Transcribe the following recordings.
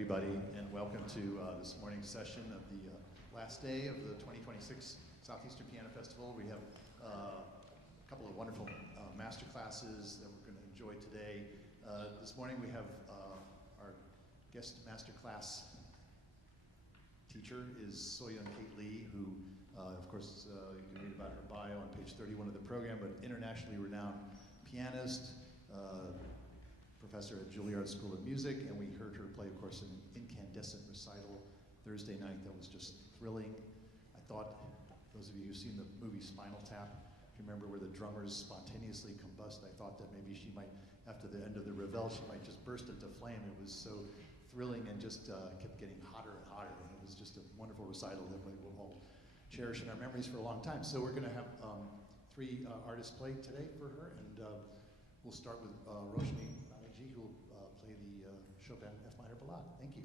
everybody, and welcome to this morning's session of the last day of the 2026 Southeastern Piano Festival. We have a couple of wonderful master classes that we're going to enjoy today. This morning we have our guest master class teacher is Soyeon Kate Lee, who of course you can read about her bio on page 31 of the program, but internationally renowned pianist, professor at Juilliard School of Music, and we heard her play, of course, an incandescent recital Thursday night that was just thrilling. I thought, those of you who've seen the movie Spinal Tap, if you remember where the drummers spontaneously combust, I thought that maybe she might, after the end of the revel, she might just burst into flame. It was so thrilling and just kept getting hotter and hotter, and it was just a wonderful recital that we will all cherish in our memories for a long time. So we're going to have three artists play today for her, and we'll start with Roshni Banerjee, who will play the Chopin F minor Ballade. Thank you.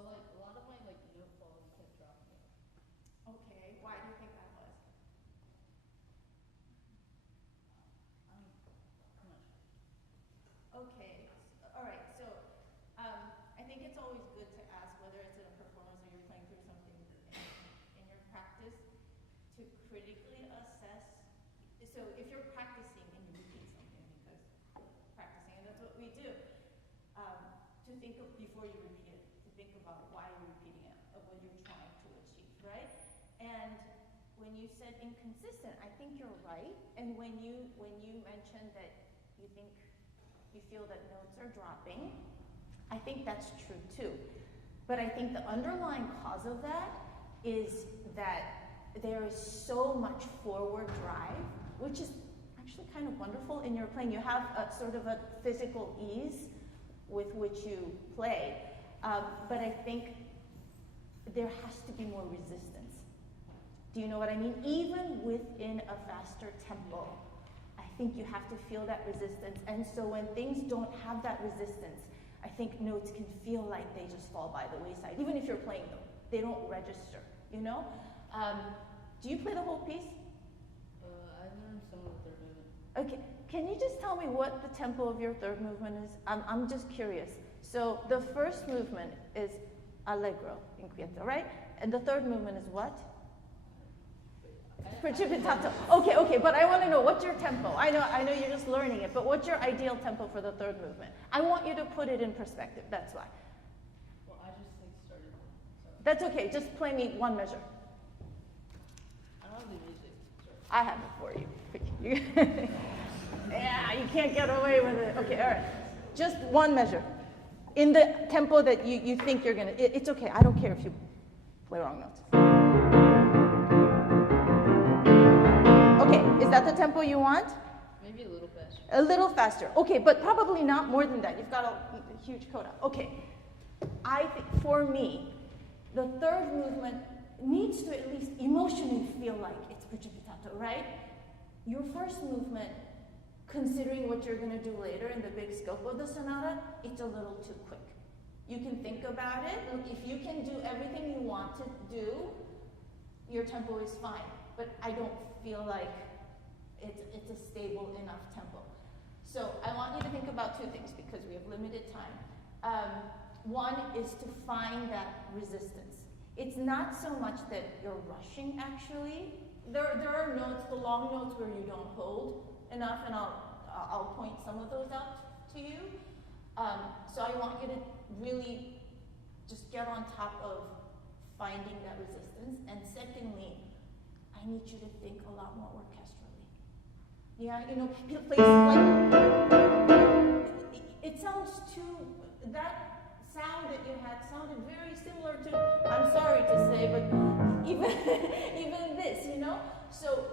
Well, like a lot of my like note quality kept dropping. Okay, why do you think that was? I'm not sure. Okay, all right, so I think it's always good to ask whether it's in a performance or you're playing through something in your practice to critically assess. So if you're practicing and you repeat something because practicing, and that's what we do, to think of before you repeat it, to think about why you're repeating it, of what you're trying to achieve, right? And when you said inconsistent, I think you're right. And when you mentioned that you think you feel that notes are dropping, I think that's true too. But I think the underlying cause of that is that there is so much forward drive, which is actually kind of wonderful in your playing. You have a sort of a physical ease with which you play. But I think there has to be more resistance. Do you know what I mean? Even within a faster tempo, I think you have to feel that resistance. And so when things don't have that resistance, I think notes can feel like they just fall by the wayside. Even if you're playing them, they don't register, you know? Do you play the whole piece? I learned some of the third movement. Okay, can you just tell me what the tempo of your third movement is? I'm just curious. So the first movement is allegro, inquieto, right? And the third movement is what? Precipitato. Okay, but I want to know, what's your tempo? I know you're just learning it, but what's your ideal tempo for the third movement? I want you to put it in perspective, that's why. Well, I just like started. So. That's okay, just play me one measure. I don't have the music. Sorry. I have it for you. Yeah, you can't get away with it. Okay, all right. Just one measure. In the tempo that you think you're gonna, it's okay, I don't care if you play wrong notes. Okay, is that the tempo you want? Maybe a little faster. A little faster. Okay, but probably not more than that. You've got a huge coda. Okay. I think for me, the third movement needs to at least emotionally feel like it's precipitato, right? Your first movement, considering what you're going to do later in the big scope of the sonata, it's a little too quick. You can think about it. Look, if you can do everything you want to do, your tempo is fine. But I don't feel like it's a stable enough tempo. So I want you to think about two things because we have limited time. One is to find that resistance. It's not so much that you're rushing, actually. There are notes, the long notes where you don't hold enough, and I'll point some of those out to you. So I want you to really just get on top of finding that resistance. And secondly, I need you to think a lot more orchestrally. Yeah, you know, places like, it sounds too, that sound that you had sounded very similar to, I'm sorry to say, but even this, you know? So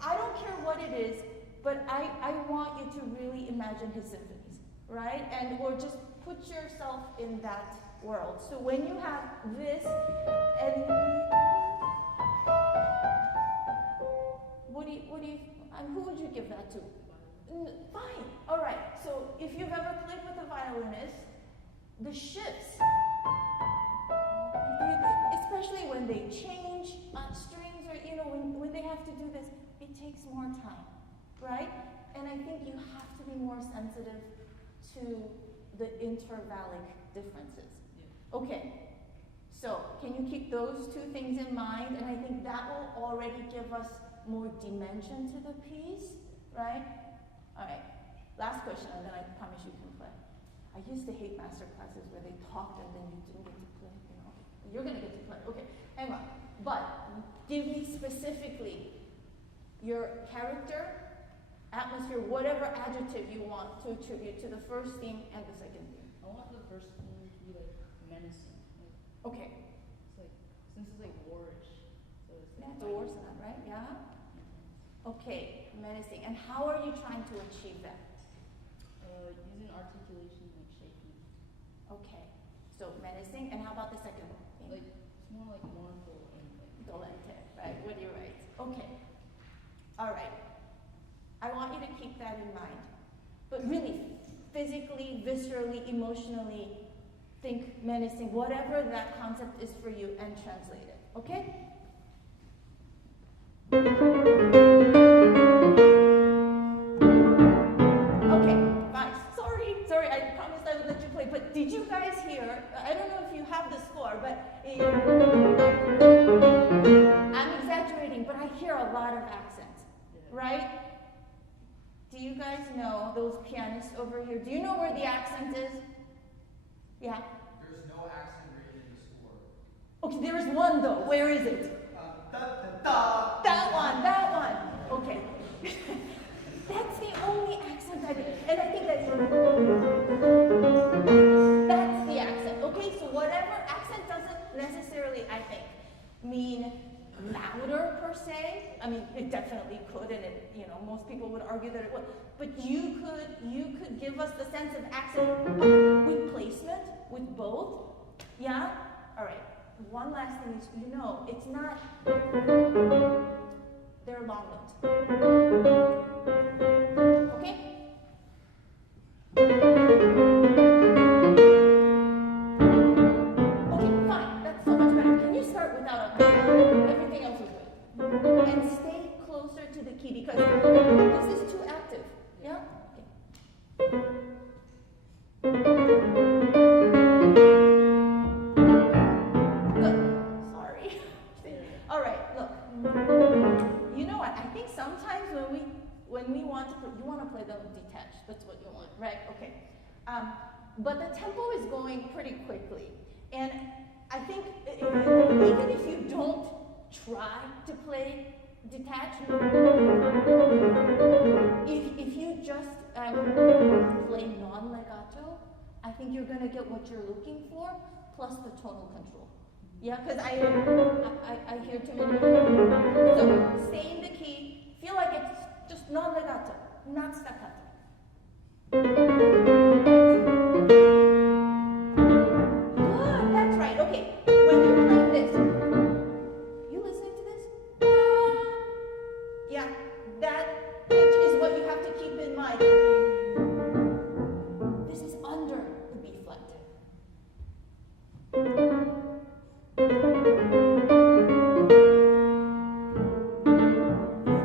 I don't care what it is, but I want you to really imagine his symphonies, right? And or just put yourself in that world. So when you have this, and who would you give that to? Fine, all right. So if you've ever played with a violinist, the shifts, especially when they change strings, or you know, when they have to do this, it takes more time, right? And I think you have to be more sensitive to the intervallic differences. Yeah. Okay, so can you keep those two things in mind? And I think that will already give us more dimension to the piece, right? All right, last question, and then I promise you can play. I used to hate master classes where they talked and then you didn't get to play, you know. You're gonna get to play, okay, hang on. But give me specifically your character, atmosphere, whatever adjective you want to attribute to the first theme and the second theme. I want the first theme to be like menacing. Like, okay. It's like, since it's like warish, so it's like. That's a war sound, right? Yeah? Okay, menacing. And how are you trying to achieve that? Using articulation like shaky. Okay, so menacing. And how about the second theme? Like, it's more like mournful and like. Dolente, right? What do you write? Okay. All right. I want you to keep that in mind. But really, physically, viscerally, emotionally, think menacing, whatever that concept is for you, and translate it, okay? Okay, fine. Sorry, I promised I would let you play, but did you guys hear, I don't know if you have the score, but I'm exaggerating, but I hear a lot of accents, right? Do you guys know those pianists over here? Do you know where the accent is? Yeah? There's no accent written in the score. Okay, there is one though. Where is it? That one. Okay. That's the only accent I mean. And I think that's the accent. Okay, so whatever accent doesn't necessarily, I think, mean louder per se. I mean, it definitely could, and it, most people would argue that it would. But you could give us the sense of accent with placement, with both. Yeah? All right. One last thing is, it's not. They're long notes. Okay? Okay, fine. That's so much better. Can you start without a everything else is good. And stay closer to the key because this is too active. Yeah? Okay. Good. Sorry. All right, look. You know what? I think sometimes when we want to you want to play them detached. That's what you want, right? Okay. But the tempo is going pretty quickly. And I think even if you don't try to play detached, if you just play non-legato, I think you're going to get what you're looking for, plus the tonal control. Yeah, because I hear too many. So stay in the key, feel like it's just non-legato, not staccato. Good, that's right. Okay, when you're playing this, you listening to this? Yeah, that pitch is what you have to keep in mind. This is under the B flat.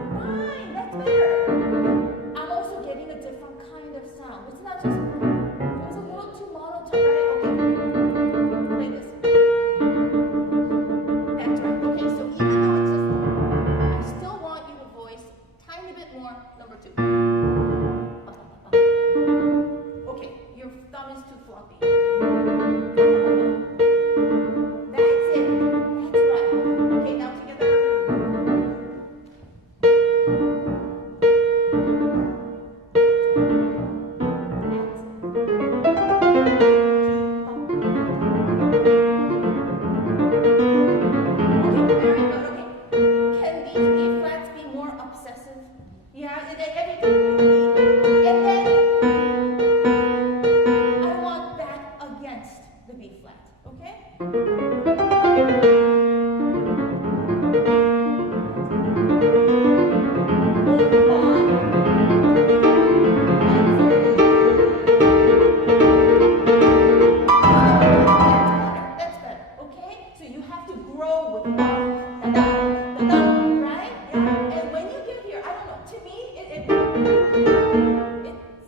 Fine, that's better. I'm also getting a different kind of sound. It's not just, it was a little too monotone, right? Okay, play this. That's right. Okay, so even though it's just, I still want you to voice a tiny bit more, number 2. Okay, your thumb is too floppy. That's it. That's right. Okay, now together. Okay, very good. Okay. Can these B flats be more obsessive? Yeah, and then I want that against the B flat, okay? That's better, okay? So you have to grow with the right? Yeah. And when you get here, I don't know, to me, it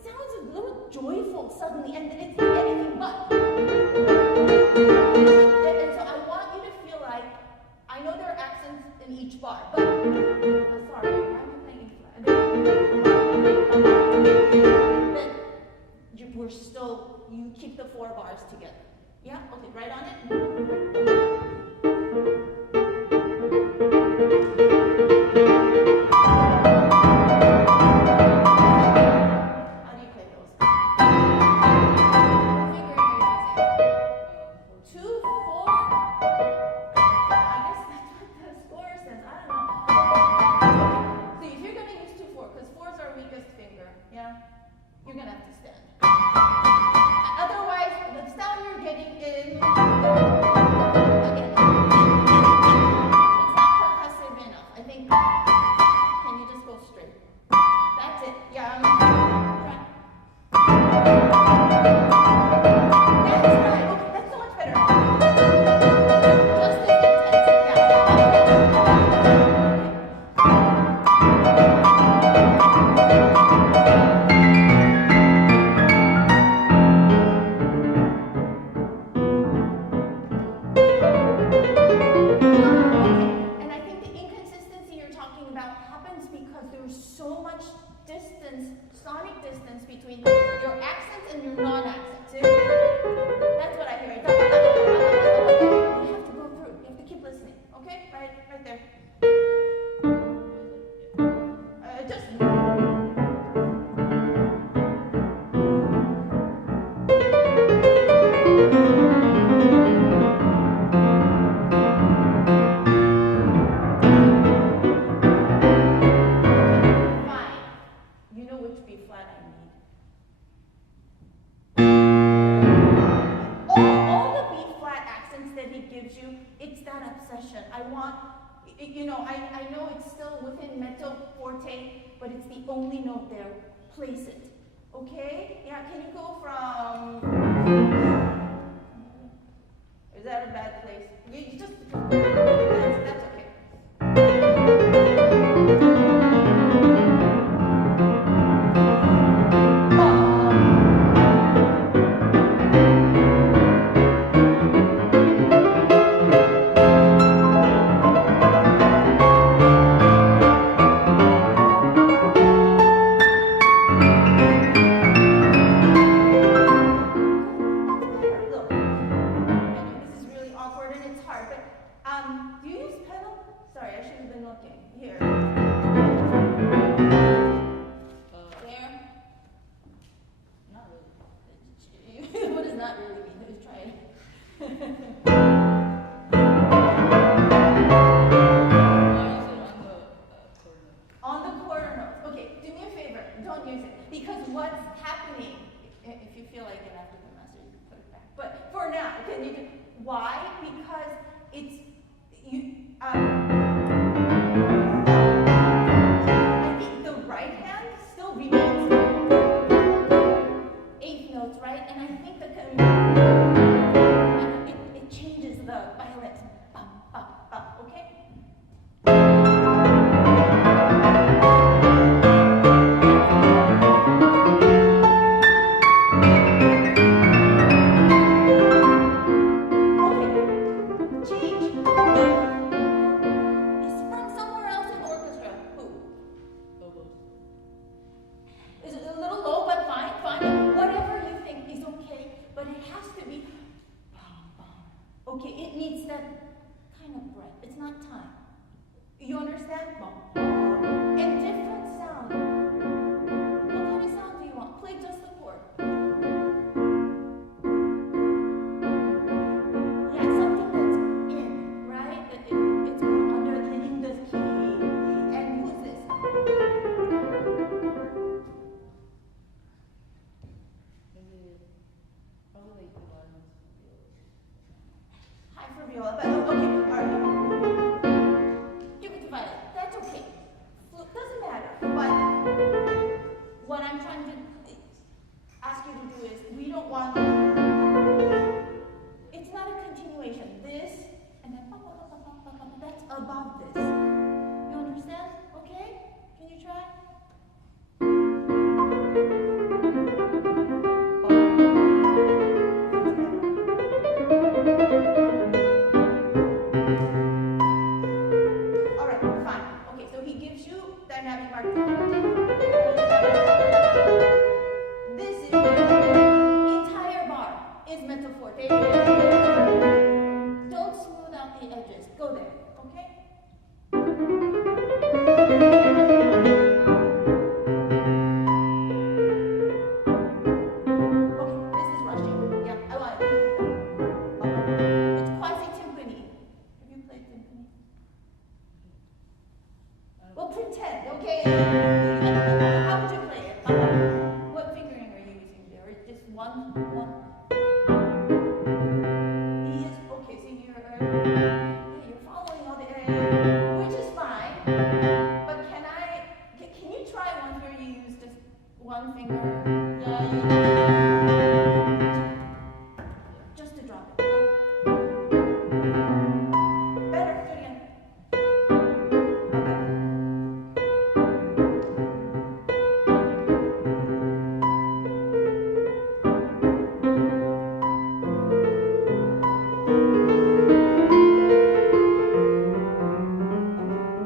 sounds a little joyful suddenly, and it's anything but. And so I want you to feel like, I know there are accents in each bar, but, sorry, I'm playing flat. Then we're still, you keep the 4 bars together. Yeah? Okay, right on it? How do you play those? What finger are you using? 2, 4? I guess that's what the score says. I don't know. So if you're going to use 2, 4, because 4 is our weakest finger, yeah? You're going to have to stand. Otherwise, the sound you're getting is, again, it's not percussive enough. I think, can you just go straight? That's it. Yeah. Right. That's right. Okay, that's much distance, sonic distance between your accents and your non-accents. See? That's what I hear. You have to go through. You have to keep listening. Okay? Right there. Just. I know it's still within mezzo forte, but it's the only note there. Place it. Okay? Yeah, can you go from... Is that a bad place? You just... That's okay.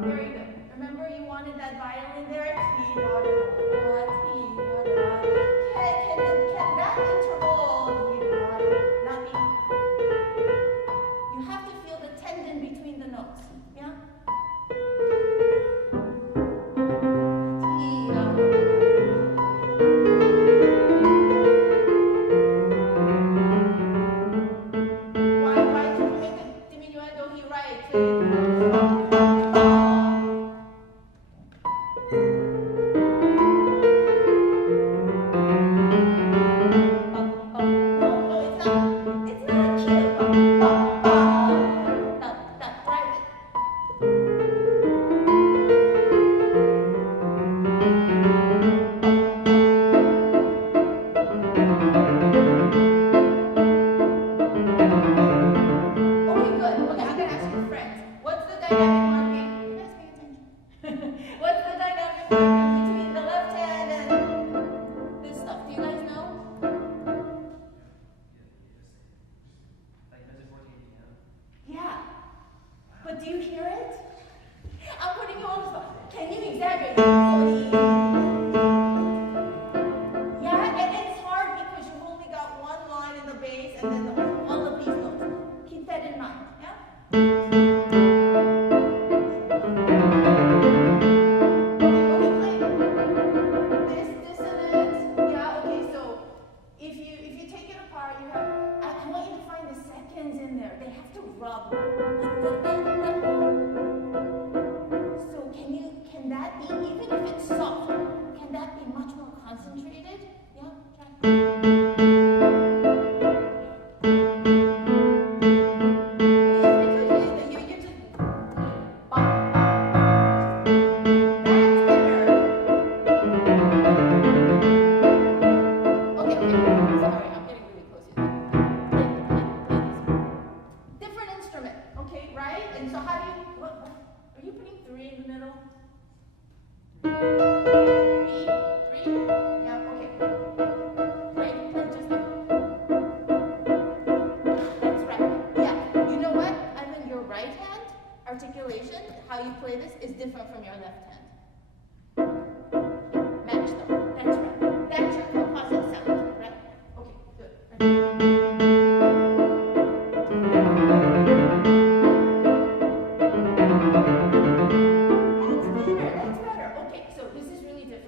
Very good. Remember you wanted that violin there? T daughter.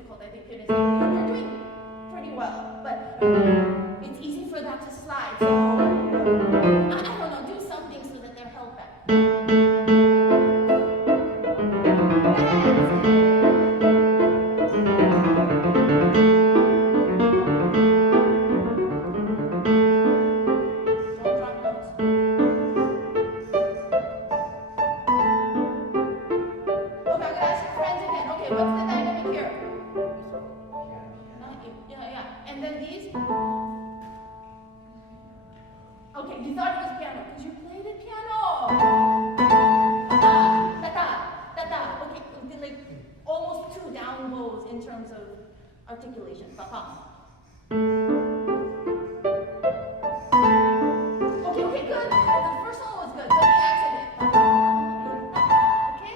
difficult. I think it is. You're doing pretty well, but it's easy for that to slide. So I don't know, do something so that they're held back. Don't drop notes. Okay, I'm gonna ask your friends again. Okay, what's the dynamic here? Not you. Yeah. And then these? Okay, you thought it was piano because you played the piano. Da-da. Okay, like almost 2 down bows in terms of articulation. Pa-pa. Okay, good. The first one was good, but the accent. Okay?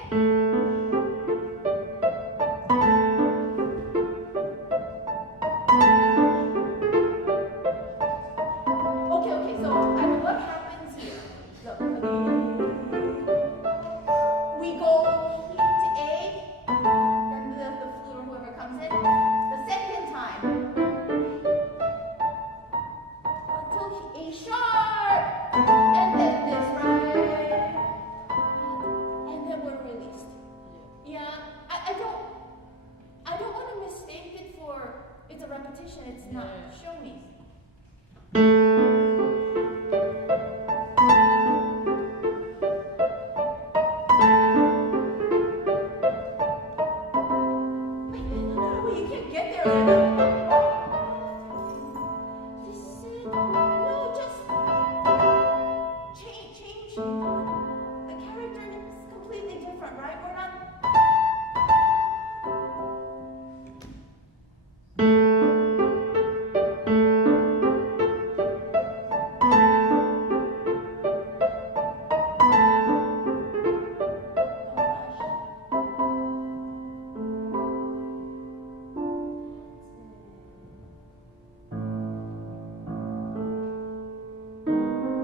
Okay, so what happens here? Look, we go to A, then the flute or whoever comes in. The second time, until A sharp, and then this, right? And then we're released. Yeah, I don't want to mistake it for it's a repetition. It's not. Show me. No, you can't get there. No, just change. The character is completely different, right? We're not.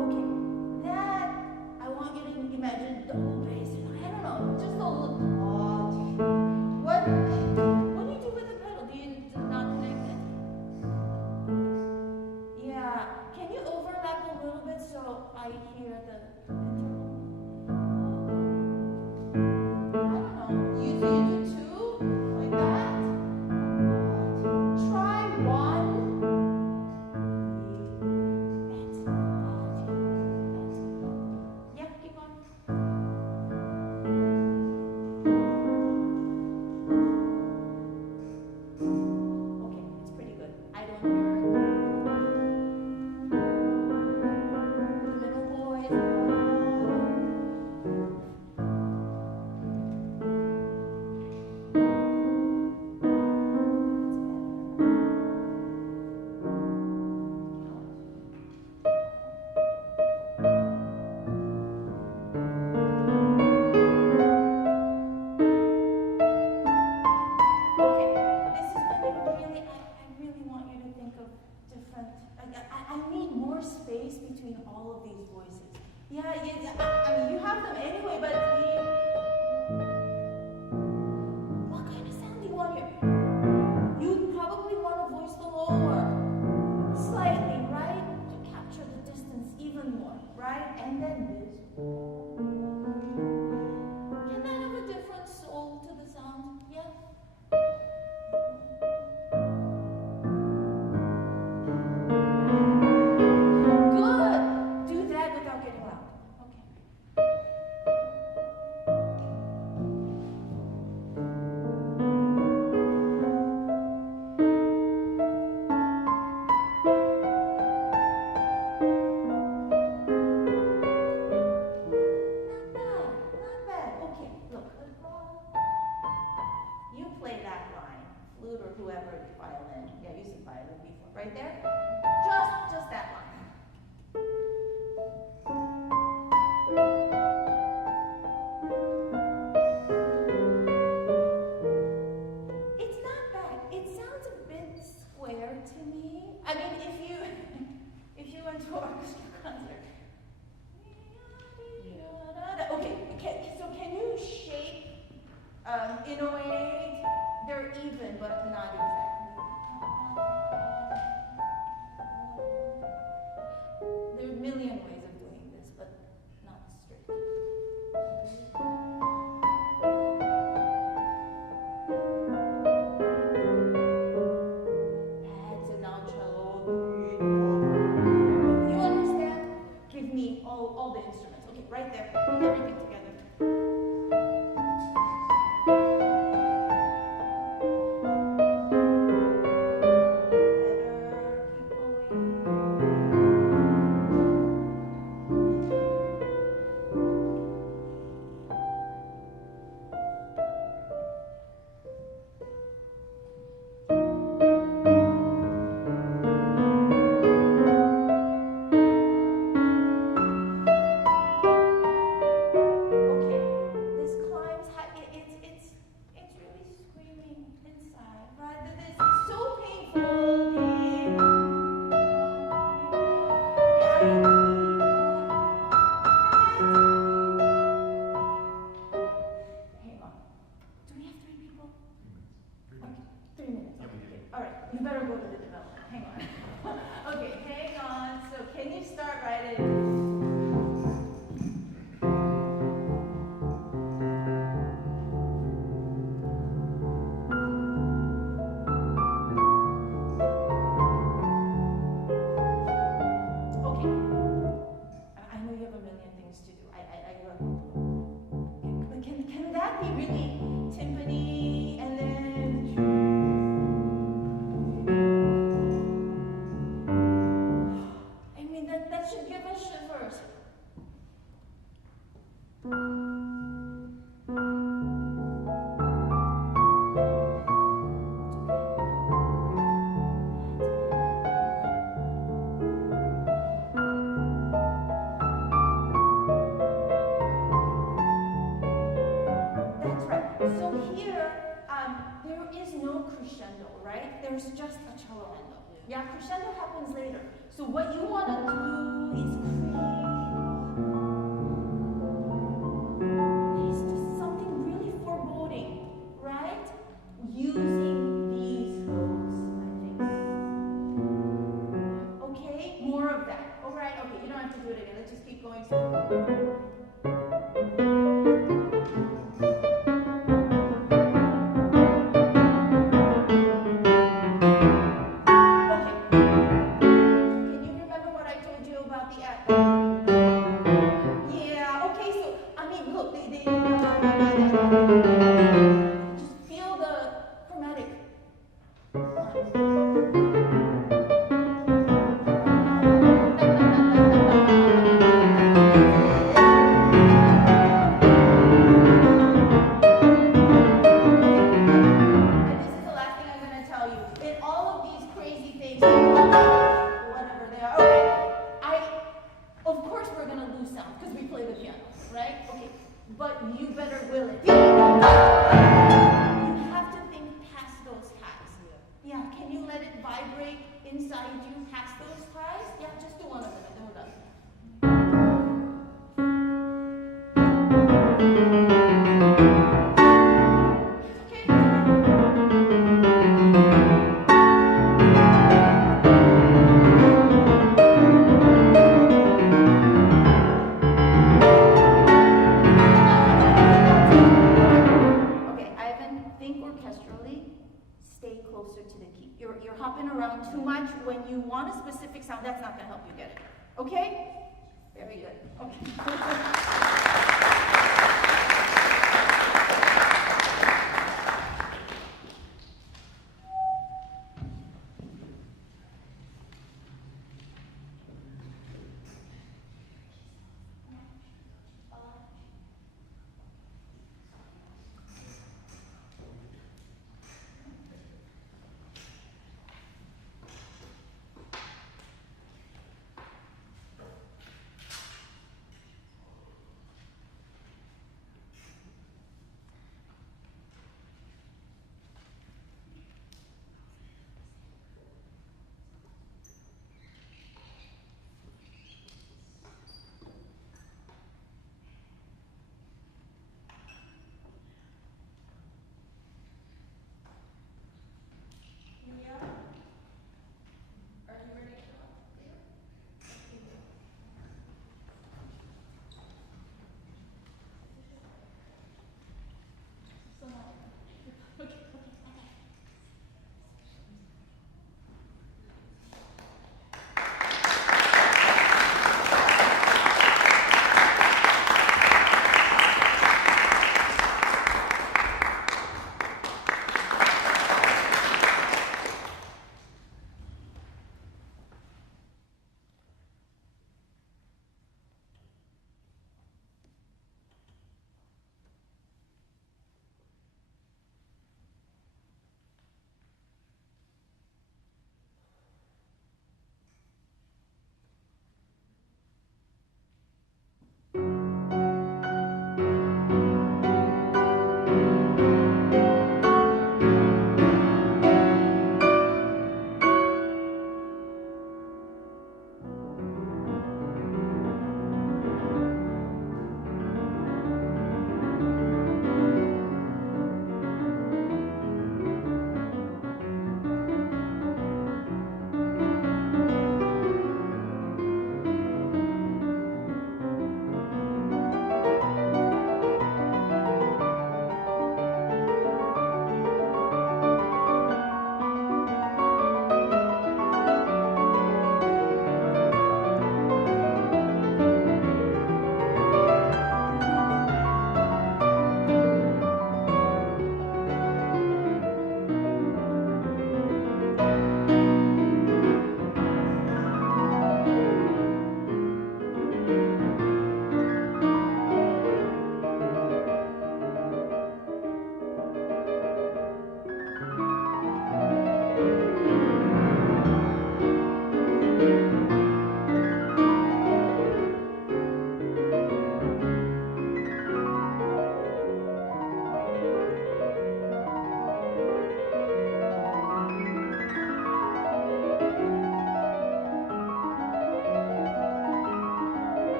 Okay, that I want you to imagine double bass. I don't know, just a little. What do you do with the pedal? Do you not connect it? Yeah. Can you overlap a little bit so I hear the interval? I don't know. You do 2 like that. Try 1. Yeah, keep on. Okay, it's pretty good. I don't hear little boys. Okay, this is when I really want you to think of different. I need more space between all of these voices. Yeah, I mean you have them anyway, but what kind of sound do you want here? You probably want to voice the lower slightly, right, to capture the distance even more, right? And then this. Can that have a different soul to the sound? Yeah. Good. Do that without getting loud. Okay. Not bad. Okay, look. You play that line, flute or whoever, violin. Yeah, you said violin before. Right there? Just that line. It's not bad. It sounds a bit square to me. I mean, if you went to an orchestra concert. Okay, so can you shape in a way they're even, but not exactly. There are a million ways of doing this, but not straight. That's an cello. You understand? Give me all the instruments. Okay, right there. Everything together. You better go to the development. Hang on. Okay, hang on. So can you start right in? Okay. I know you have a million things to do. Can that be really timpani and then that should give us shivers. That's right. So here, there is no crescendo, right? There's just a cello-endo. Yeah, crescendo happens later. So what you want to do is it's just something really foreboding, right? Using these notes, I think. Okay, more of that. All right, okay, you don't have to do it again. Let's just keep going.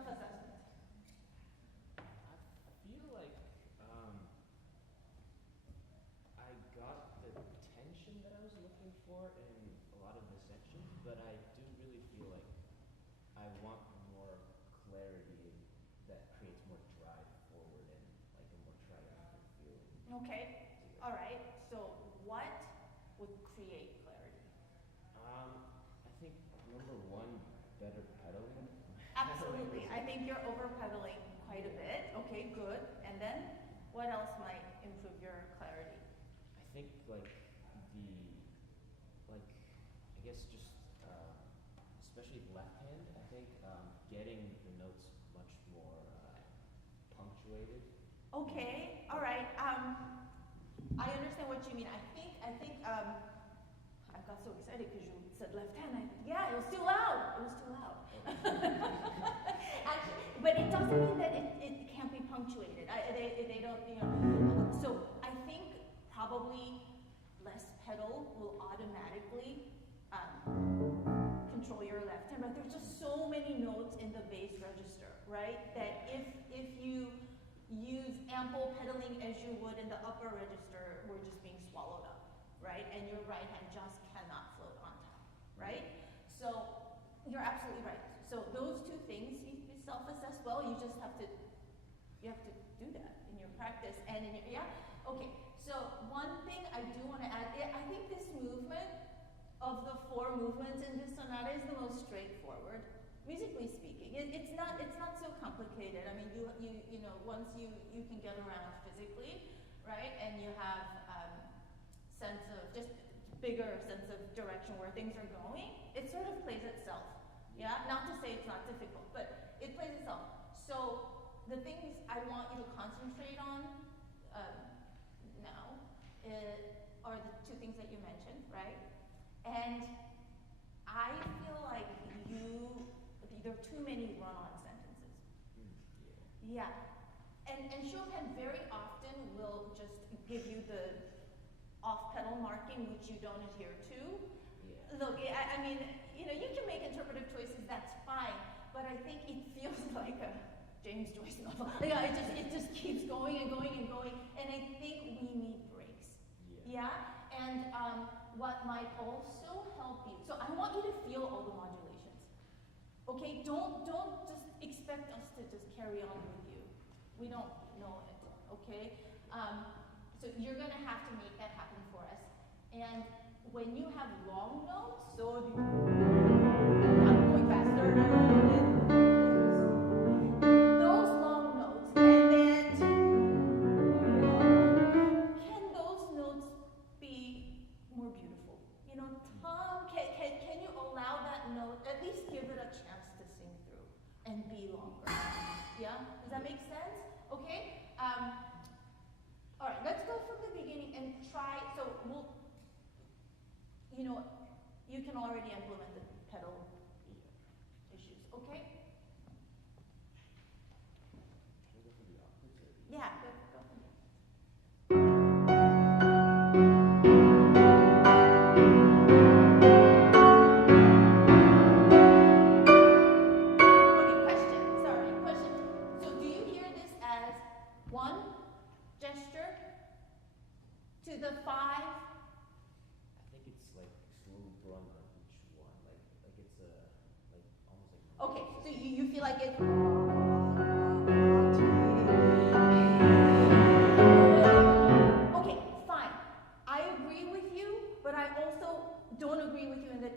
self-assessment? I feel like I got the tension that I was looking for in a lot of the sections, but I do really feel like I want more clarity that creates more drive forward and like a more triumphant feeling. Okay, to it. all right. So what would create clarity? I think number one, better pedaling. Absolutely. I think you're over-pedaling quite a bit. Okay, good. And then what else might improve your clarity? I think like I guess just especially left hand. I think getting the notes much more punctuated. Okay, all right. I understand what you mean. I think I got so excited because you said left hand. Yeah, it was too loud. It was too loud. Actually, but it doesn't mean that it can't be punctuated. They don't, you know. So I think probably less pedal will automatically control your left hand. But there's just so many notes in the bass register, right? That if you use ample pedaling as you would in the upper register, we're just being swallowed up, right? And your right hand just cannot float on top, right? So you're absolutely right. So those two things, you self-assess well. You just have to do that in your practice and in your, yeah. Okay. So one thing I do want to add, I think this movement of the 4 movements in this sonata is the most straightforward, musically speaking. It's not so complicated. I mean, you know, once you can get around physically, right, and you have sense of just bigger sense of direction where things are going, it sort of plays itself. Yeah, not to say it's not difficult, but it plays itself. So the things I want you to concentrate on now are the 2 things that you mentioned, right? And I feel like there are too many run-on sentences. Yeah. And Chopin very often will just give you the off-pedal marking, which you don't adhere to. Yeah. Look, I mean, you know, you can make interpretive choices, that's fine, but I think it feels like a James Joyce novel. Yeah, it just keeps going and going and going, and I think we need breaks. Yeah? And what might also help you, so I want you to feel all the modulations. Okay, don't just expect us to just carry on with you. We don't know it, okay? So you're gonna have to make that happen for us. And when you have long notes, so I'm going faster. Those long notes, and then can those notes be more beautiful? You know, Tom, can you allow that note, at least give it a chance to sing through and be longer? Yeah? Does that make sense? Okay? All right, let's go from the beginning and try, so we'll, you know, you can already implement the pedal issues, okay? Should I go for the octaves or the Yeah, go for it. Okay, question. So do you hear this as 1 gesture to the 5? I think it's like slowly throwing on each one, like it's like almost like. Okay, so you feel like it. Okay, fine. I agree with you, but I also don't agree with you in that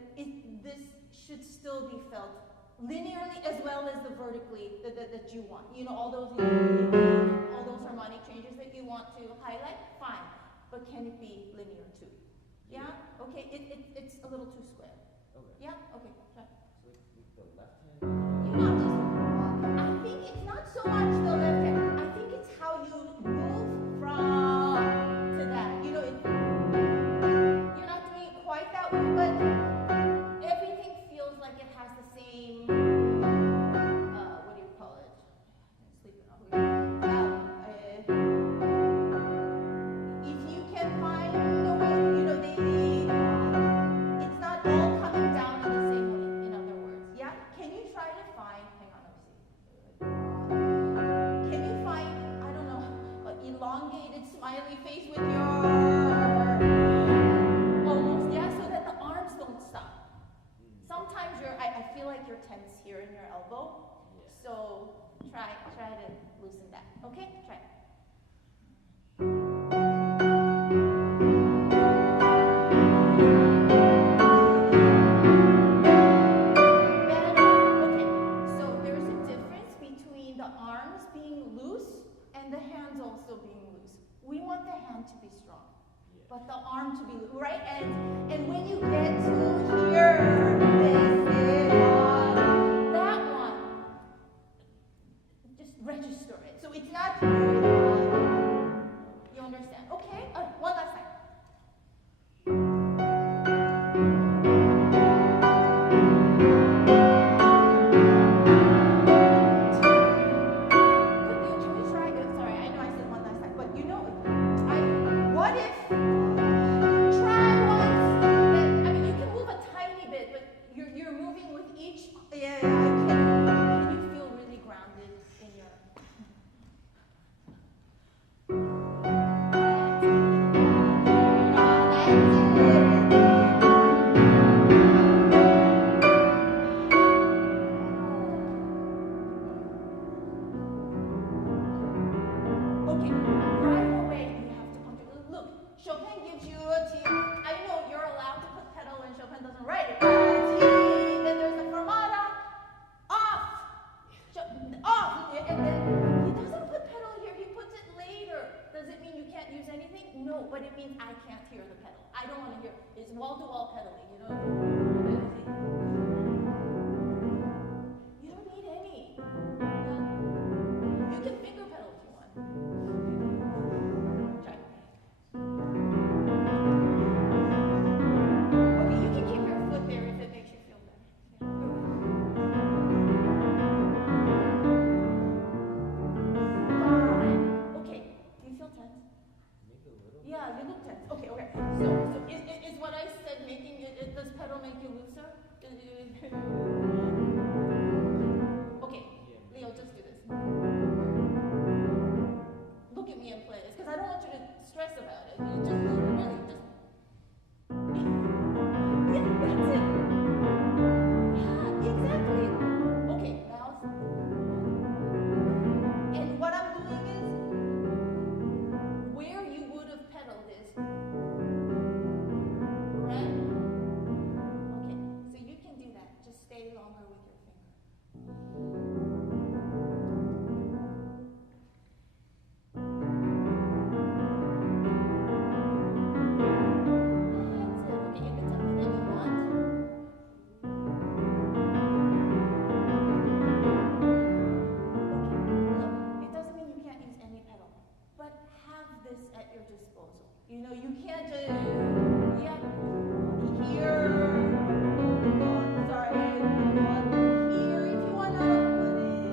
this should still be felt linearly as well as the vertically that you want. You know, all those harmonic changes that you want to highlight, fine. But can it be linear too? Yeah? Okay, it's a little too square. Okay. Yeah? Okay, try. So like with the left hand. You not just, I think it's not so much the left hand. I think it's how you move from to that. You know, you're not doing it quite that way, but everything feels like it has the same, what do you call it? I'm sleeping off. If you can find the way, you know, it's not all coming down in the same way, in other words. Yeah? Can you try to then you face with your almost, yeah, so that the arms don't stop. Sometimes I feel like you're tense here in your elbow. Yeah. So try to loosen that. Okay? Try. Better. Okay. So there's a difference between the arms being loose and the hands also being loose. We want the hand to be strong, Yeah. but the arm to be loose, right? And when you get to here, this is that one. Just register it. So it's not you understand? Okay? One last time. Can we try it? Sorry, I know I said one last time, but you know, what if try once? I mean, you can move a tiny bit, but you're moving with each. Yeah. Can you feel really grounded in your? Okay, right away you have to puncture. Look, Chopin gives you a T. I know you're allowed to put pedal when Chopin doesn't write it. T, then there's the fermata, off, off, and then he doesn't put pedal here. He puts it later. Does it mean you can't use anything? No, but it means I can't hear the pedal. I don't want to hear. It's wall-to-wall pedaling. You know. You don't need any. You can finger pedal if you want. Try. Okay, you can keep your foot there if it makes you feel better. Fine. Okay, do you feel tense? Maybe a little. Yeah, you look tense. Okay. So is what I said making it does pedal make you looser? Okay, Yeah. Leo, just do this. Look at me and play this, because I don't want you to stress about it. You just really just. Yeah, that's it. Yeah, exactly. Okay, now. And what I'm doing is where you would have pedaled is. Right? Okay, so you can do that. Just stay longer with your finger. That's it. Okay, if it's something that you want. Okay, look, it doesn't mean you can't use any pedal, but have this at your disposal. You know, you can't just, yeah, here, sorry, here, if you want to put it.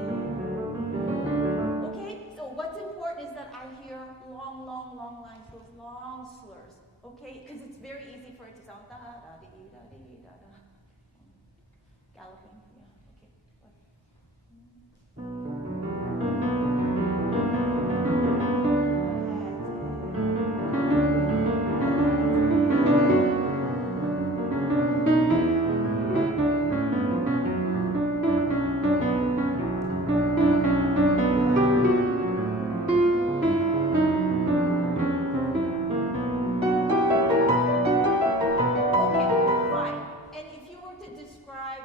Okay, so what's important is that I hear long lines, those long slurs, okay? Because it's very easy for it to sound da-da-dee-da-dee-da-da. Galloping, yeah, okay. Okay, fine. And if you were to describe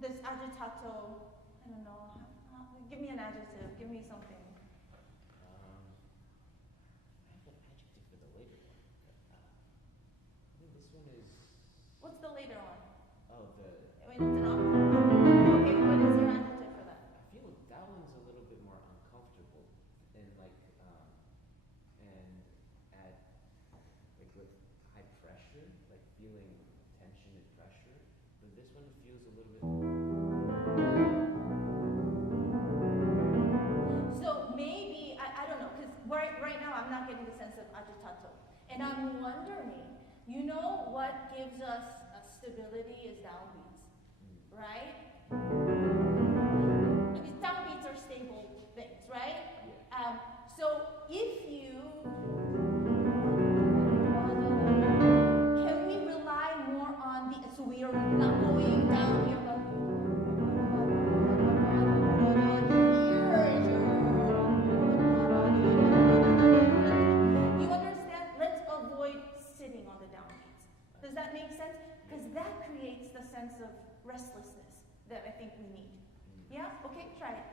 this agitato, I don't know, give me an adjective, give me something. I have an adjective for the later one. I think this one is. What's the later one? Oh, the. I mean, it's an octave. Okay, what is your adjective for that? I feel that one's a little bit more uncomfortable, and and at with high pressure, like feeling tension and pressure. But this one feels a little bit. So maybe I don't know, because right now I'm not getting the sense of agitato, and I'm wondering. You know what gives us stability is downbeats, right? Because downbeats are stable things, right? Yeah. So if you restlessness that I think we need. Yeah? Okay, try it.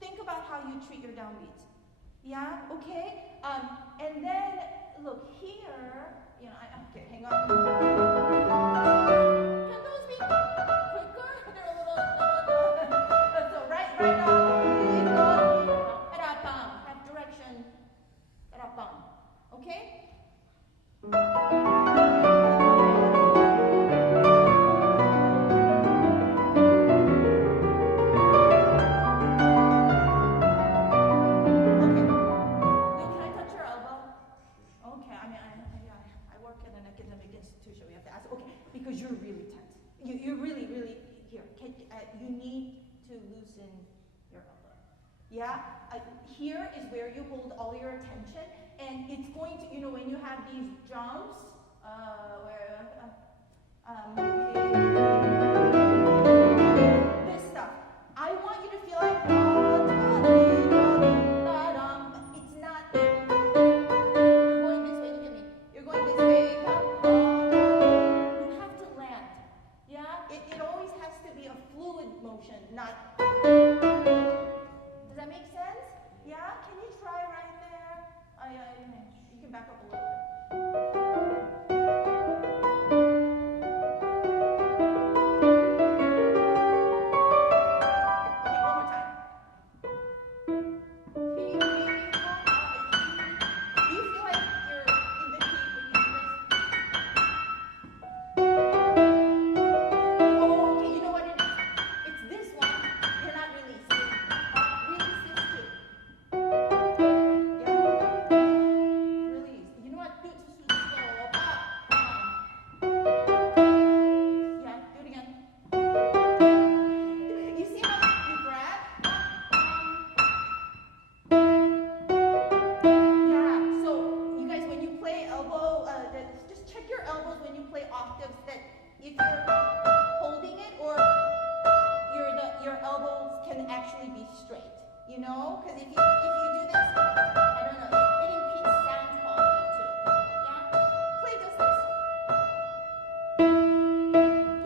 Think about how you treat your downbeats. Yeah, okay? And then, look, here, okay, hang on. Can those be quicker? They're a little so right have direction, okay? Because you're really tense. You're really, really, here, you need to loosen your elbow. Yeah? Here is where you hold all your attention, and it's going to, when you have these jumps, this stuff. I want you to feel like, it's not, you're going this way, look at me. You're going this way, it always has to be a fluid motion, not. Does that make sense? Yeah? Can you try right there? You can back up a little bit. Okay, one more time. Do you feel like you're in the key when you do this? Because if you do this, I don't know, it impedes sound quality too. Yeah? Play just this.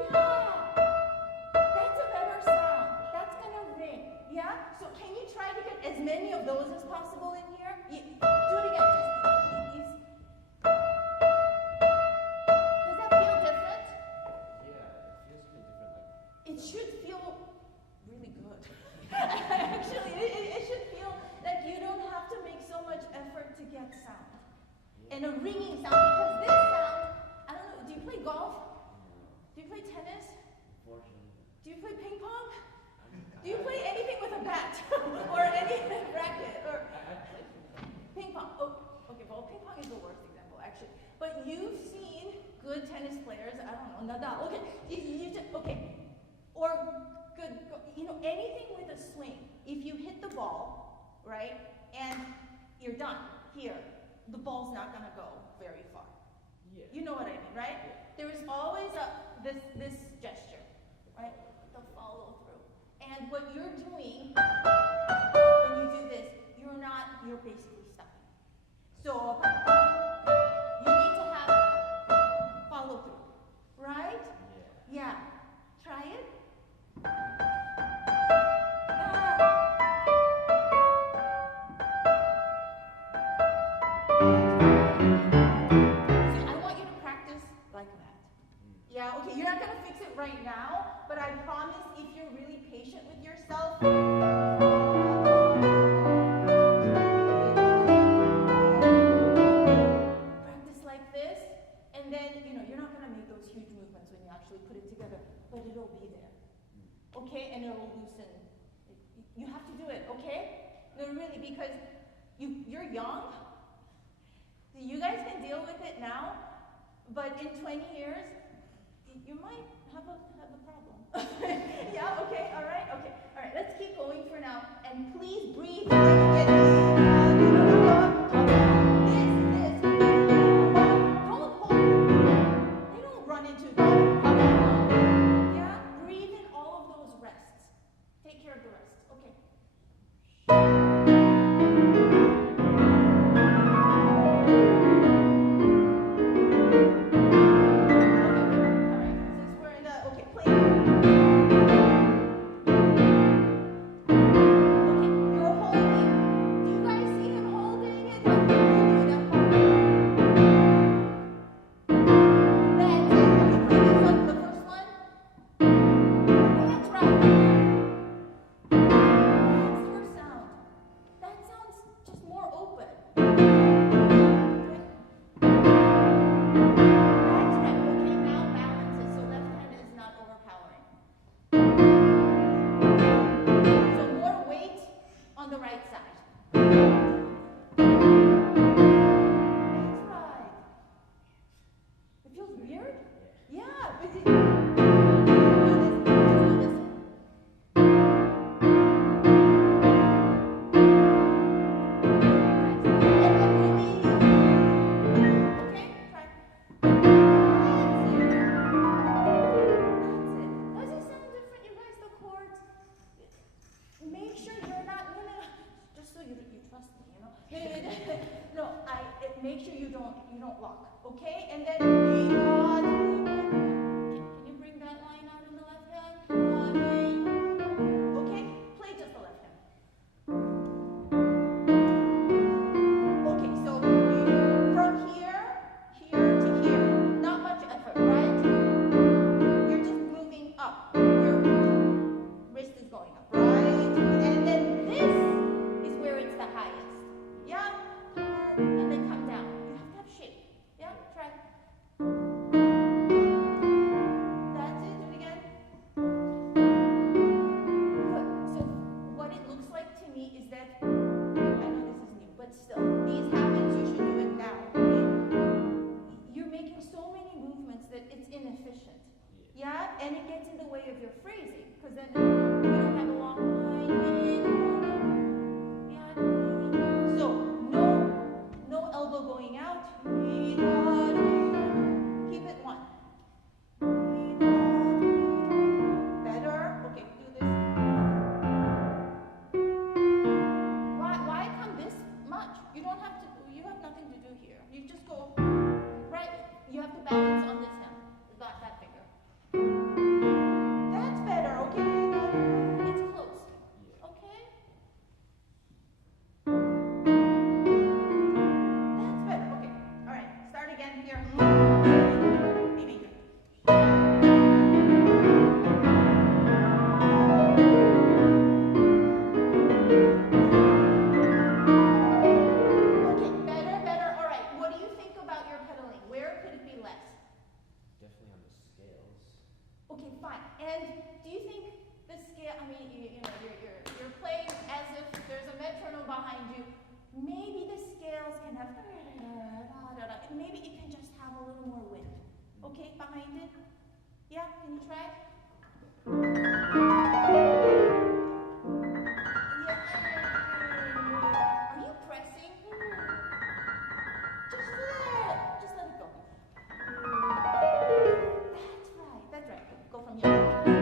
Yeah! That's a better sound. That's gonna ring. Yeah? So can you try to get as many of those as possible in here? Do it again. Does that feel different? Yeah, it feels a bit different. It should feel really good. Actually, it should feel like you don't have to make so much effort to get sound. Yeah. And a ringing sound, because this sound, I don't know, do you play golf? Do you play tennis? Unfortunately. Do you play ping pong? Do you play anything with a bat? Or any racket? Or I play ping pong. Oh, okay, well, ping pong is the worst example, actually. But you've seen good tennis players, I don't know, Nadal. Okay, you just, okay. Or good, anything with a swing. If you hit the ball, right, and you're done here, the ball's not gonna go very far. Yeah. You know what I mean, right? Yeah. There is always this gesture, right? The follow through. And what you're doing when you do this, you're basically stopping. So you need to have follow through, right? Yeah. Yeah. Try it. See, I want you to practice like that. Yeah, okay, you're not going to fix it right now, but I promise if you're really patient with yourself, practice like this, and then, you're not going to make those huge movements when you actually put it together. but it'll be there. Okay? And it'll loosen. You have to do it, okay? No, really, because you're young. You guys can deal with it now, but in 20 years, you might have a problem. Yeah, okay, all right, okay. All right, let's keep going for now. And please breathe. They don't run into yeah, breathe in all of those rests. Take care of the rests. Okay. Make sure you don't lock, okay? And then can you bring that line out in the left hand? Okay, play just the left hand. Okay, so from here to here, not much effort, right? You're just moving up. Your wrist is going up, right? And then this is where it's the highest. Yeah? And then come down. You have to have shape. Yeah? Try. That's it. Do it again. Good. So what it looks like to me is that, I know this is new, but still, these habits, you should do it now. You're making so many movements that it's inefficient. Yeah? And it gets in the way of your phrasing, because then you don't have a long line. No elbow going out. Keep it one. Better. Okay, do this. Why come this much? You don't have to, you have nothing to do here. You just go, right, you have to balance on this hand, not that finger. That's better, okay? It's close. Okay? That's better. Okay. All right. Start again here. Maybe. Okay. Better. All right. What do you think about your pedaling? Where could it be less? Definitely on the scales. Okay, fine. And do you think the scale? I mean, you know, you're playing as if there's a metronome behind you. Maybe the scales can have, maybe it can just have a little more wind. Okay, behind it? Yeah, can you try? Yeah. Are you pressing? Just let it go. That's right. Go from here. That's it.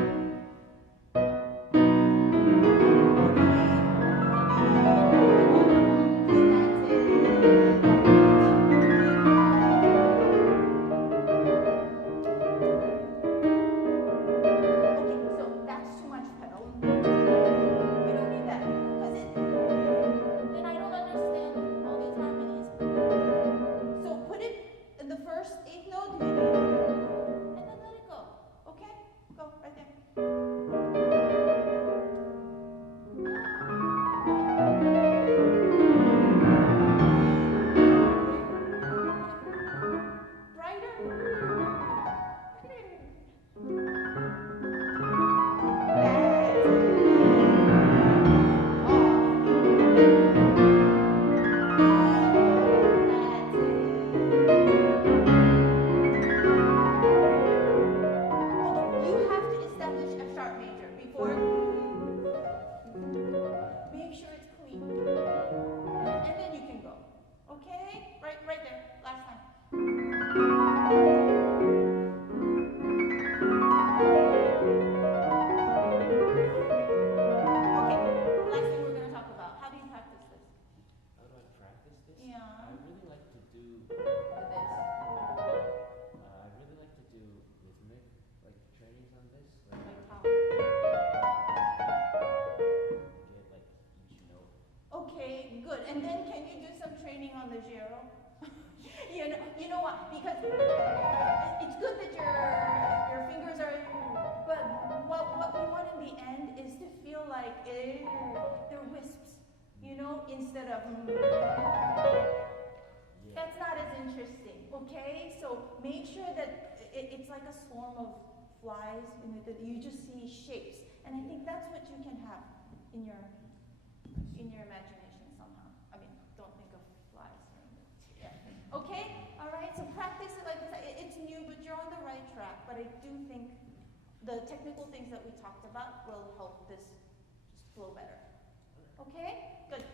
because it's good that your fingers are, but what we want in the end is to feel like they're wisps, you know, instead of. That's not as interesting, okay? So make sure that it's like a swarm of flies, you know, that you just see shapes, and I think that's what you can have in your imagination somehow. I mean, don't think of flies. Yeah. Okay? All right. So practice it like this. It's new, but you're on the right track. But I do think the technical things that we talked about will help this just flow better. Okay? Good.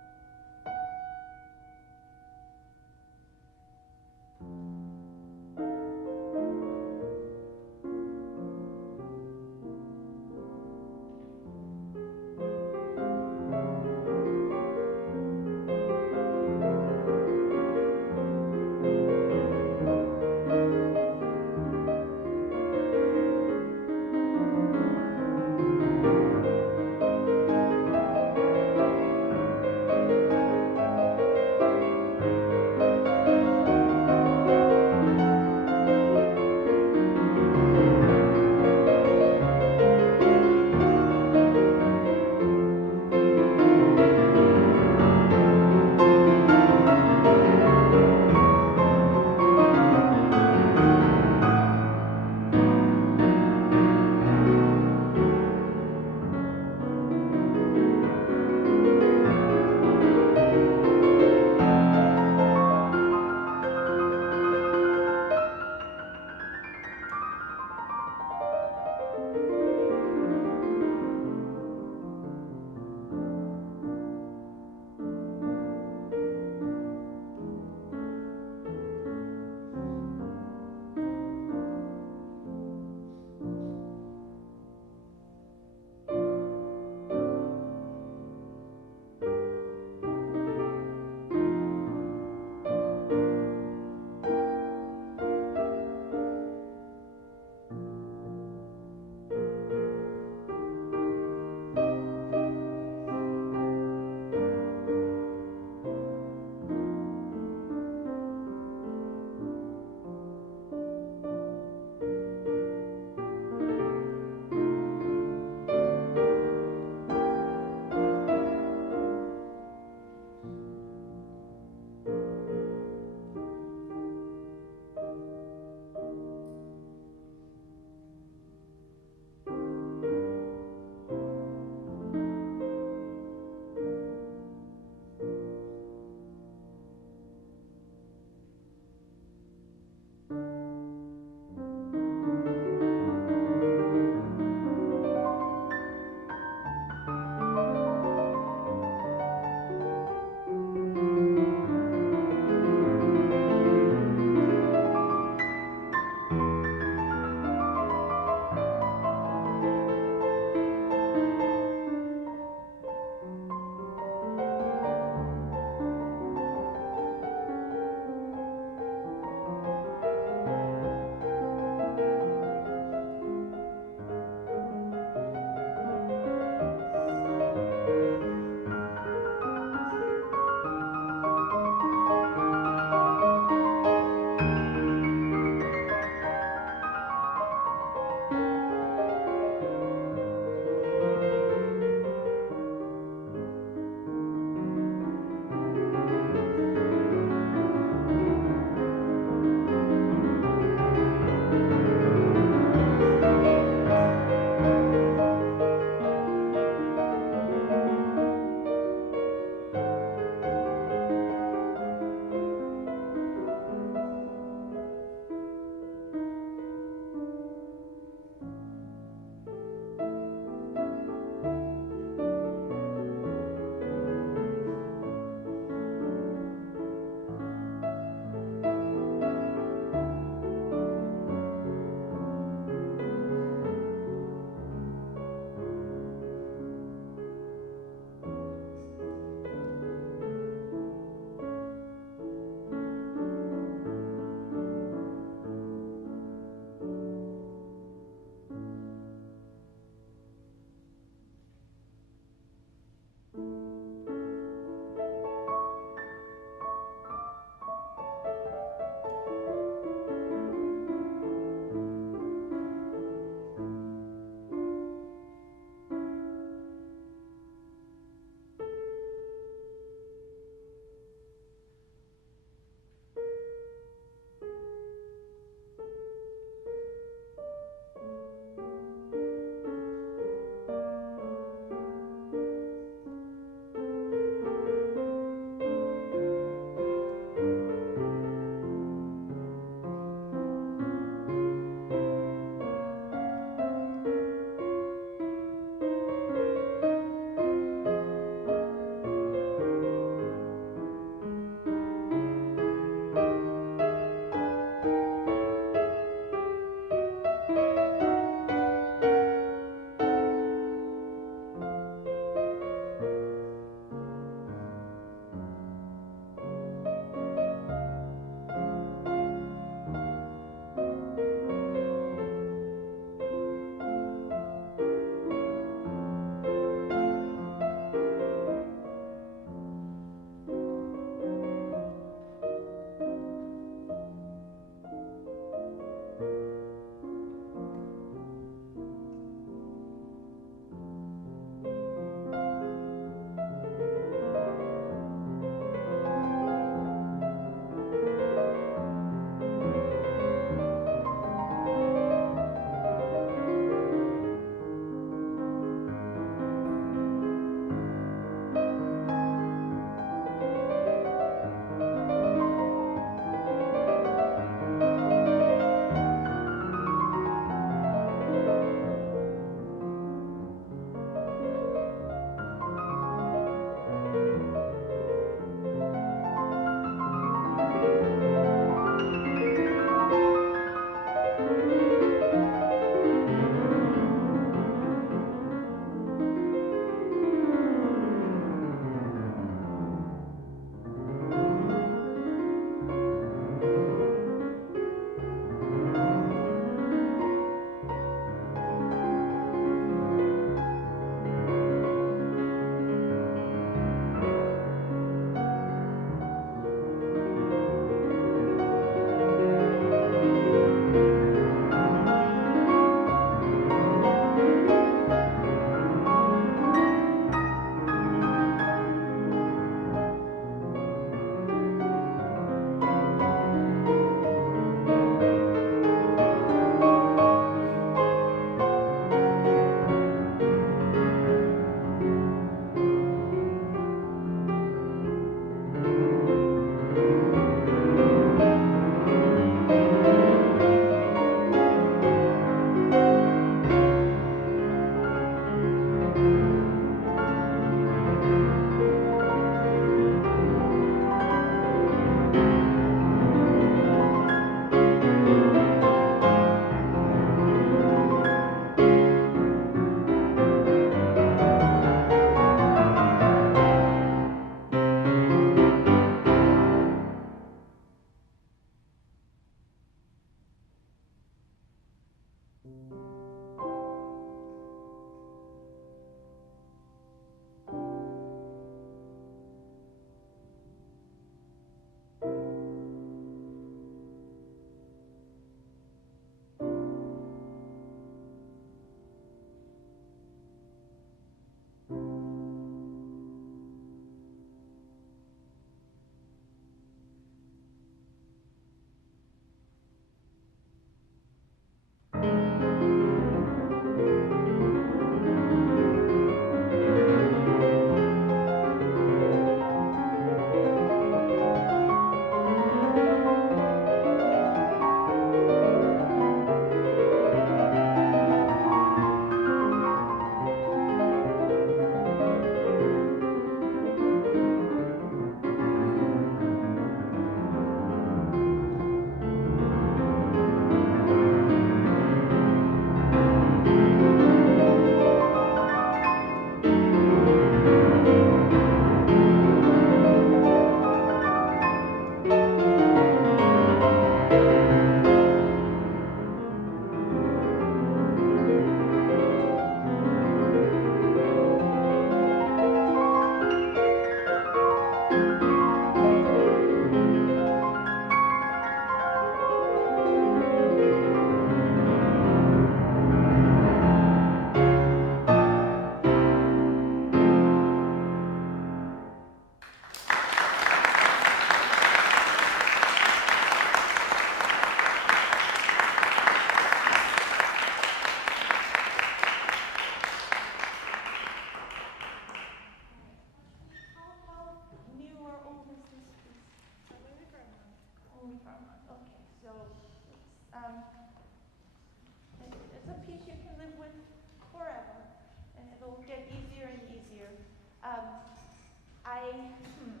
I'm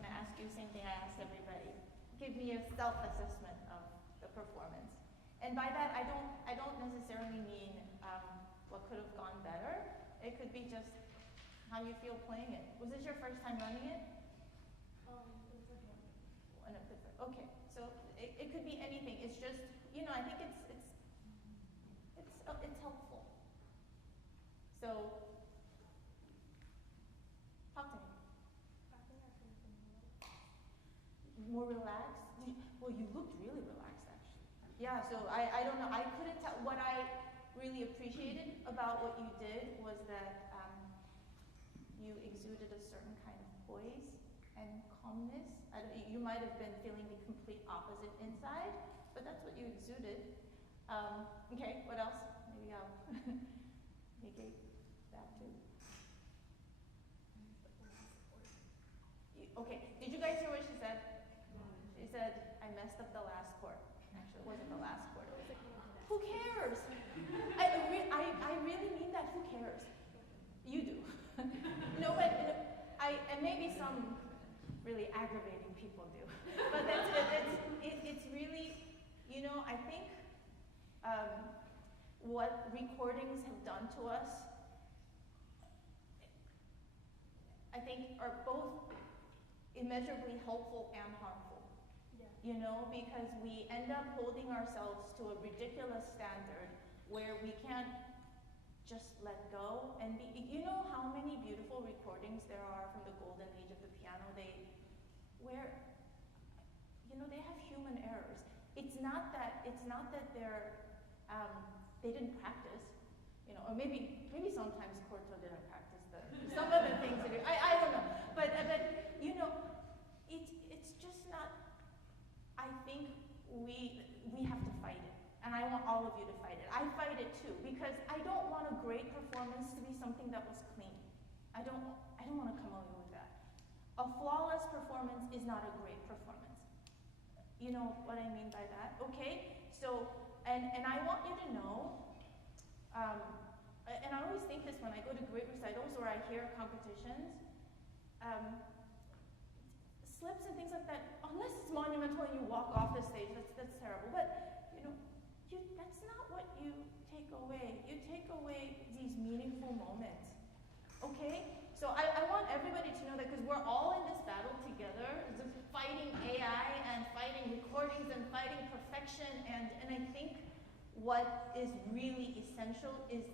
gonna ask you the same thing I asked everybody. Give me a self-assessment of the performance. And by that, I don't necessarily mean what could have gone better. It could be just how you feel playing it. Was this your first time running it? One of the first. Okay, so it could be anything. It's just, I think it's helpful. So, talk to me. More relaxed? Well, you looked really relaxed, actually. Yeah, so I don't know. I couldn't tell. What I really appreciated about what you did was that you exuded a certain kind of poise and calmness. You might have been feeling the complete opposite inside, but that's what you exuded. Okay, what else? Maybe I'll negate that too. Okay, did you guys hear what she said? She said, I messed up the last chord. Actually, it wasn't the last chord. Who cares? I really mean that. Who cares? You do. No, but and maybe some really aggravating people do. But it's really, I think what recordings have done to us, I think, are both immeasurably helpful and harmful. Yeah. Because we end up holding ourselves to a ridiculous standard where we can't just let go and be. You know how many beautiful recordings there are from the golden age of the piano? Where they have human errors. It's not that they're they didn't practice, or maybe sometimes Corto didn't practice some other things. I don't know, but it's just not. I think we have to fight it, and I want all of you to fight it. I fight it too because I don't want a great performance to be something that was clean. I don't want to come away with that. A flawless performance is not a great performance. You know what I mean by that? Okay? So, and I want you to know, and I always think this when I go to great recitals or I hear competitions, slips and things like that, unless it's monumental and you walk off the stage, that's terrible. But, that's not what you take away. You take away these meaningful moments. Okay? So I want everybody to know that because we're all in this battle together, just fighting AI and fighting recordings and fighting perfection, and I think what is really essential is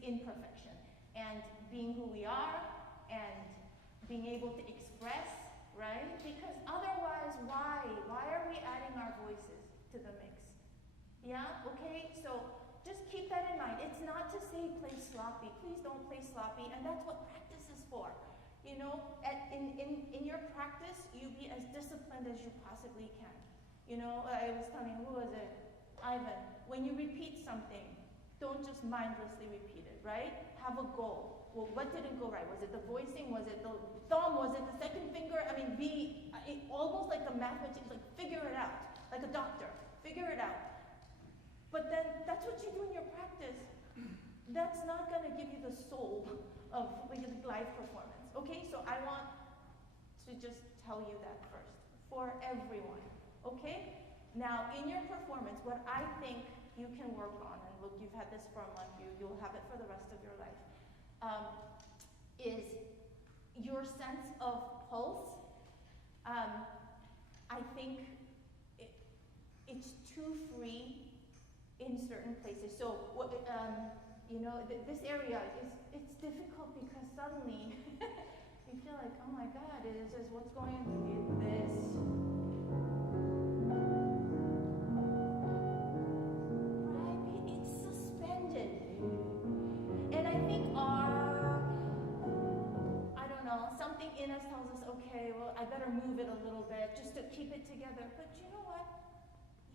imperfection and being who we are and being able to express, right? Because otherwise, why are we adding our voices to the mix? Yeah? Okay? So just keep that in mind. It's not to say play sloppy. Please don't play sloppy. And that's what practice is for. In your practice, you be as disciplined as you possibly can. I was telling, who was it? Ivan. When you repeat something, don't just mindlessly repeat it, right? Have a goal. Well, what didn't go right? Was it the voicing? Was it the thumb? Was it the second finger? I mean, almost like the mathematician, like figure it out. Like a doctor. Figure it out. But then that's what you do in your practice. That's not going to give you the soul of live performance. Okay, so I want to just tell you that first for everyone. Okay? Now, in your performance, what I think you can work on, and look, you've had this for a month, you'll have it for the rest of your life, is your sense of pulse. I think it's too free in certain places. So, this area it's difficult because suddenly you feel like, oh my God, what's going on with this? Right? It's suspended. And I think something in us tells us, okay, well, I better move it a little bit just to keep it together. But you know what?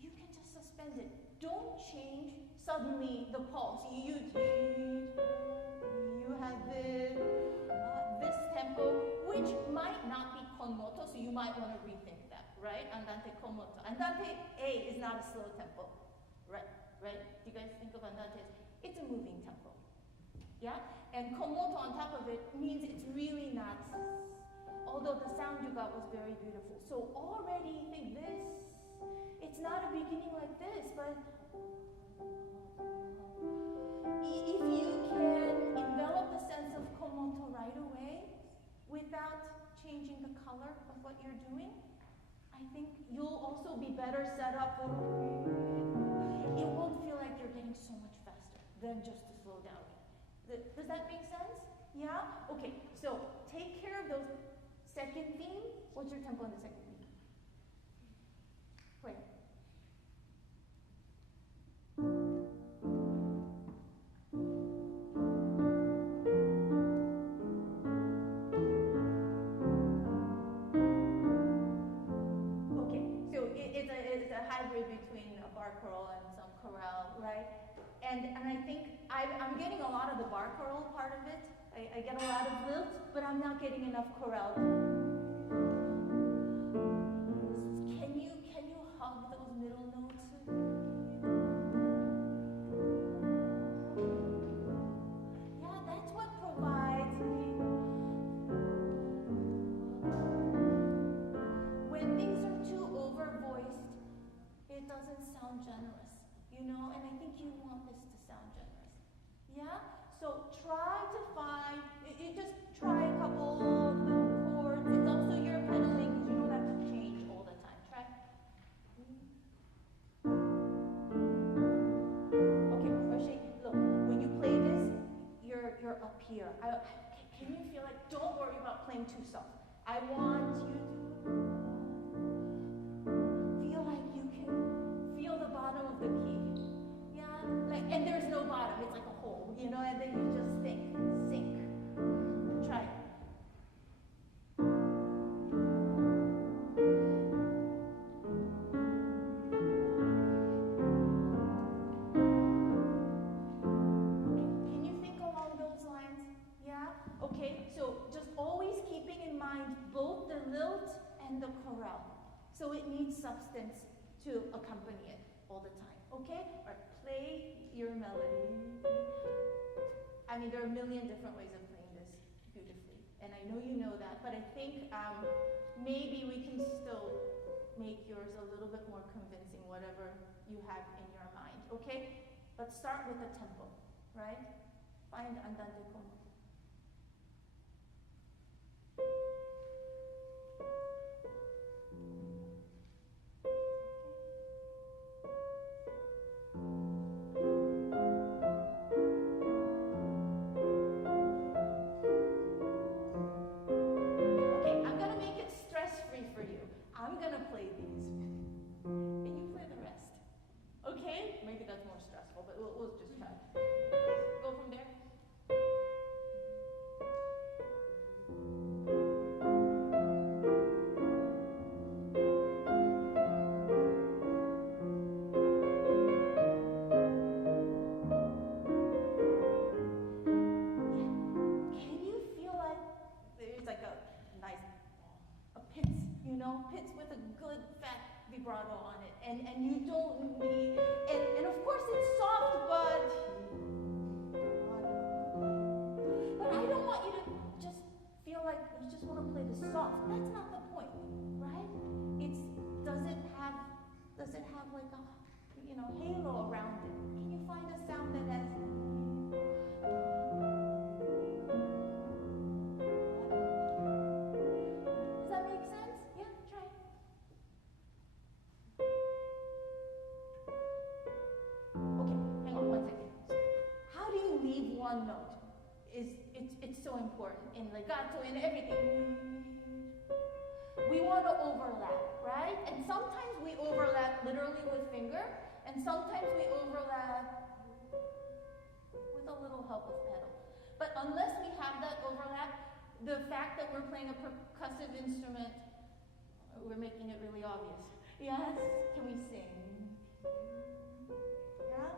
You can just suspend it. Don't change suddenly the pulse. You have this tempo, which might not be con moto, so you might want to rethink that, right? Andante con moto. Andante A is not a slow tempo, right? Do you guys think of andante? It's a moving tempo. Yeah? And komoto on top of it means it's really not, although the sound you got was very beautiful. So already think this, it's not a beginning like this, but if you can envelop the sense of komoto right away without changing the color of what you're doing, I think you'll also be better set up for it won't feel like you're getting so much faster than just to slow down. Does that make sense? Yeah? Okay, so take care of those. Second theme, what's your tempo in the second theme? Play. Okay, so it's a hybrid between a bar choral and some chorale, right? And I think I'm getting a lot of the bar choral part of it. I get a lot of lilt, but I'm not getting enough chorale. Can you hug those middle notes? Yeah, that's what provides me. When things are too over-voiced, it doesn't sound generous, you know, and I think you want this to sound generous. Yeah? So try to find, you just try a couple of the chords. It's also your pedaling, because you don't have to change all the time. Try. Okay, Roshi, look, when you play this, you're up here. Can you feel like, don't worry about playing too soft. I want you to feel like you can feel the bottom of the key. Yeah? Like, and there's no bottom, it's like a hole, you know, and then you just sink. Try it. Can you think along those lines? Yeah? Okay, so just always keeping in mind both the lilt and the chorale. So it needs substance to accompany it all the time. Okay? All right, play your melody. I mean, there are a million different ways of playing this beautifully, and I know you know that, but I think maybe we can still make yours a little bit more convincing, whatever you have in your mind, okay? Let's start with the tempo, right? Find andante komoto. I'm gonna play these, and you play the rest. Okay? Maybe that's more stressful, but we'll just try. Go from there. Can you feel like there's like a nice pits, you know, pits with a good fat vibrato on it, and you don't need, and of course it's soft, but I don't want you to just feel like you just want to play the soft. That's not the point, right? It's does it have like a, you know, halo around it? Can you find a sound that has? Does that make sense? Yeah, try. Okay, hang on 1 second. How do you leave one note? It's so important in legato, in everything. We want to overlap, right? And sometimes we overlap literally with finger, and sometimes we overlap with a little help of pedal. But unless we have that overlap, the fact that we're playing a percussive instrument, we're making it really obvious. Yes? Can we sing? Yeah?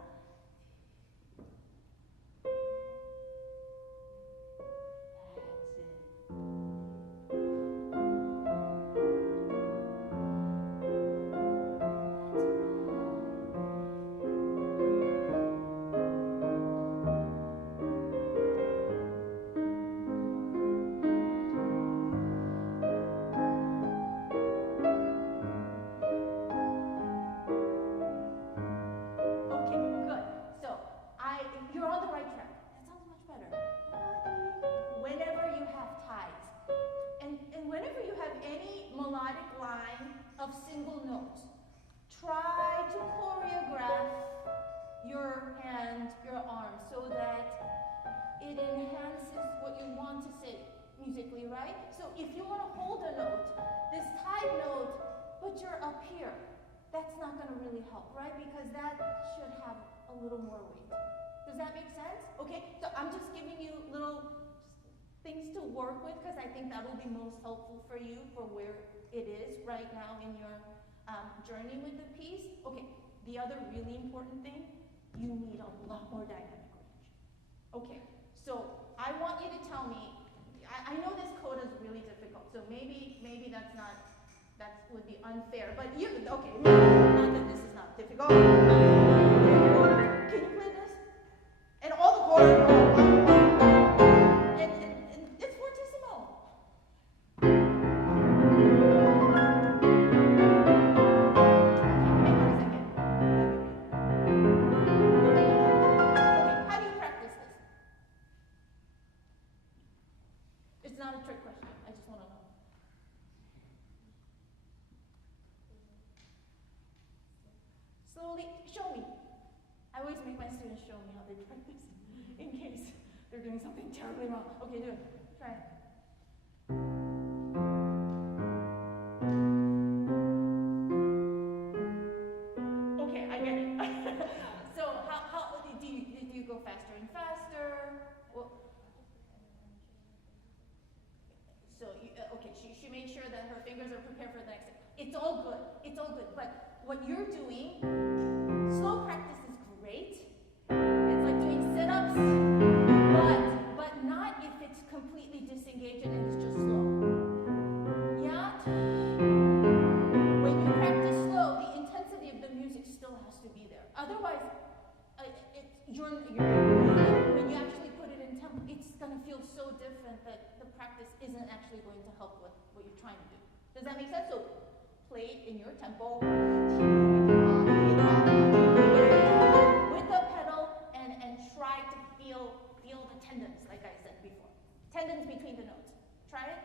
That's it. That's right. want to sit musically, right? So if you want to hold a note, this tied note, but you're up here, that's not going to really help, right? Because that should have a little more weight. Does that make sense? Okay, so I'm just giving you little things to work with because I think that will be most helpful for you for where it is right now in your journey with the piece. Okay, the other really important thing, you need a lot more dynamic range. Okay, so I want you to tell me, I know this coda is really difficult, so maybe that would be unfair, but you, okay, not that this is not difficult. Can you play this? And all the chords are and it's fortissimo. Hang on a second. Okay, how do you practice this? It's not a trick question. I just want to know. Slowly, show me. I always make my students show me how they practice in case they're doing something terribly wrong. Okay, do it. Try it. Okay, I get it. So how do you go faster and faster? Well, so okay, she made sure that her fingers are prepared for the next step. It's all good. It's all good. But what you're doing, slow practice is great. It's like doing sit-ups, but not if it's completely disengaged and it's just slow. Yeah? When you practice slow, the intensity of the music still has to be there. Otherwise, when you actually put it in tempo, it's going to feel so different that the practice isn't actually going to help with what you're trying to do. Does that make sense? So play it in your tempo with the pedal and try to feel the tendons, like I said before. Tendons between the notes. Try it.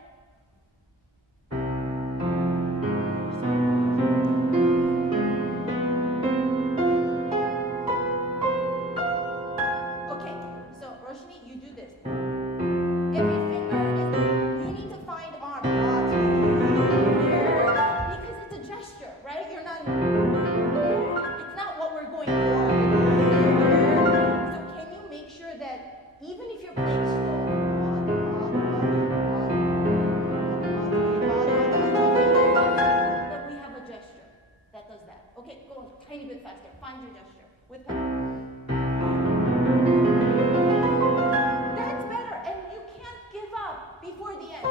Okay, so Roshni, you do this. Every finger you need to find arm. Because it's a gesture, right? It's not what we're going for. So can you make sure that even if you're playing slow, that we have a gesture that does that. Okay, go a tiny bit faster. Find your gesture with pedal. That's better, and you can't give up before the end.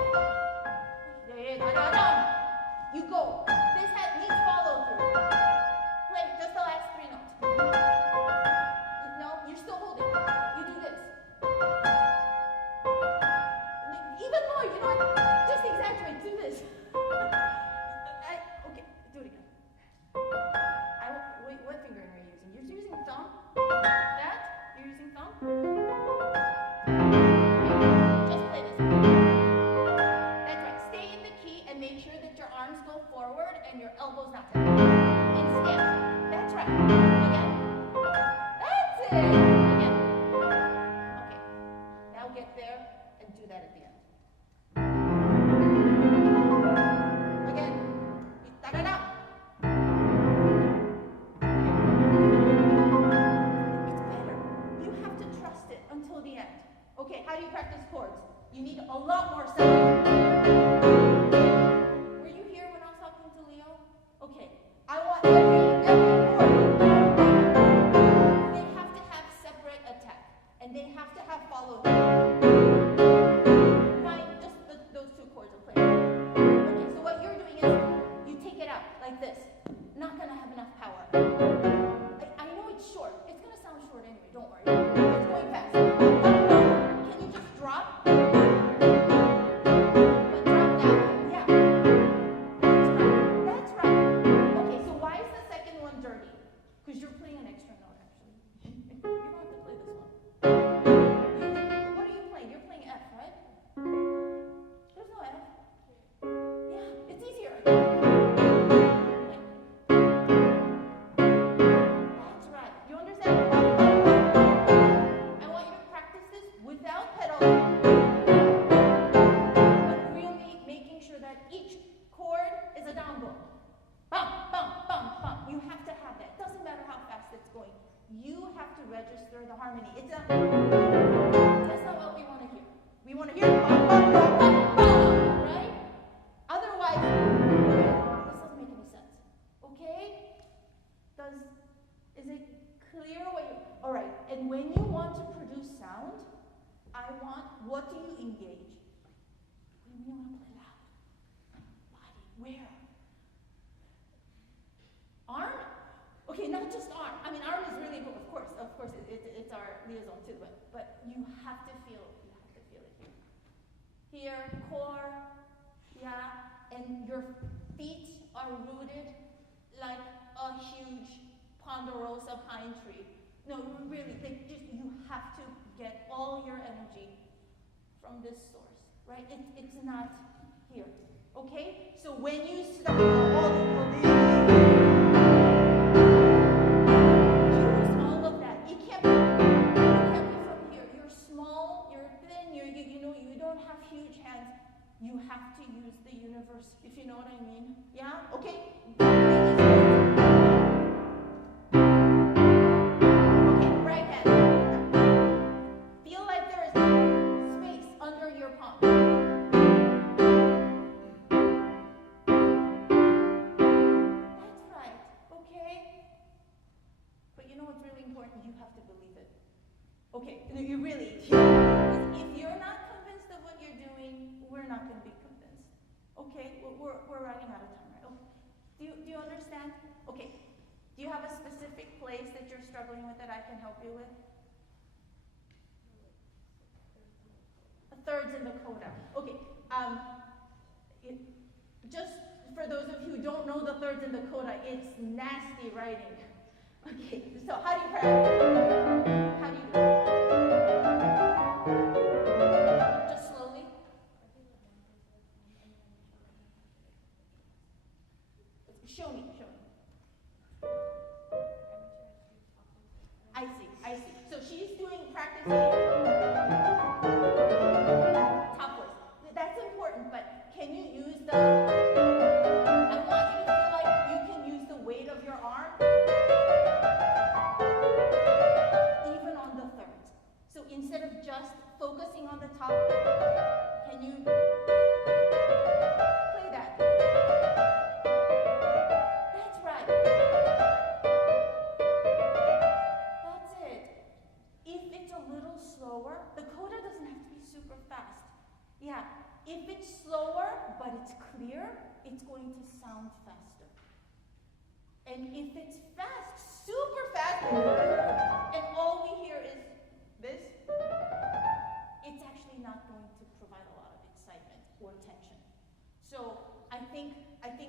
You go. This needs follow through. Play just the last 3 notes. No, you're still holding. You do this. Even more, you know what? Just exaggerate. Do this. Okay, do it again. Wait, what finger are you using? You're using thumb? That? You're using thumb? Just play this. That's right. Stay in the key and make sure that your arms go forward and your elbows not down. And stand. That's right. Again. That's it. Again. Okay. Now get there and do that at the end. Again. Da-da-da. It's better. You have to trust it until the end. Okay, how do you practice chords? You need a lot more sound. Were you here when I was talking to Leo? Okay, I want every chord. They have to have separate attack, and they have to have follow through. Fine, just those 2 chords are playing. Okay, so what you're doing is you take it out like this. Not gonna have enough power. I know it's short. It's gonna sound short anyway. Don't worry. It's going fast. Can you just drop? But drop down. Yeah. want to hear bum, bum, bum, bum, bum, right? Otherwise, this doesn't make any sense. Okay? Is it clear what you, all right, and when you want to produce sound, what do you engage? When you want to play loud. Body, where? Arm? Okay, not just arm. I mean, arm is really important, of course, it's our liaison too, but you have to feel it here. Here, core, yeah, and your feet are rooted like a huge ponderosa pine tree. No, really, you have to get all your energy from this source, right? It's not here, okay? So when you start use all of that. It can't be from here. You're small, you're thin, you don't have huge hands. You have to use the universe, if you know what I mean. Yeah? Okay? Okay, right hand. Feel like there is space under your palm. That's right, okay? But you know what's really important? You have to believe it. Okay, you really, because if you're not convinced of what you're doing, we're not going to be convinced. Okay, we're running out of time, right? Okay. Do you understand? Okay, do you have a specific place that you're struggling with that I can help you with? Thirds in the coda. Okay, just for those of you who don't know the thirds in the coda, it's nasty writing. Okay, so how do you practice? How do you do it? Just slowly. Show me. I see. So she's doing practicing top voice. That's important, but can you use I want you to feel like you can use the weight of your arm even on the thirds. So instead of just focusing on the top, can you play that? That's right. That's it. If it's a little slower, the coda doesn't have to be super fast. Yeah, if it's slower but it's clear, it's going to sound faster. And if it's fast, super fast, and all we hear is this, it's actually not going to provide a lot of excitement or tension. So I think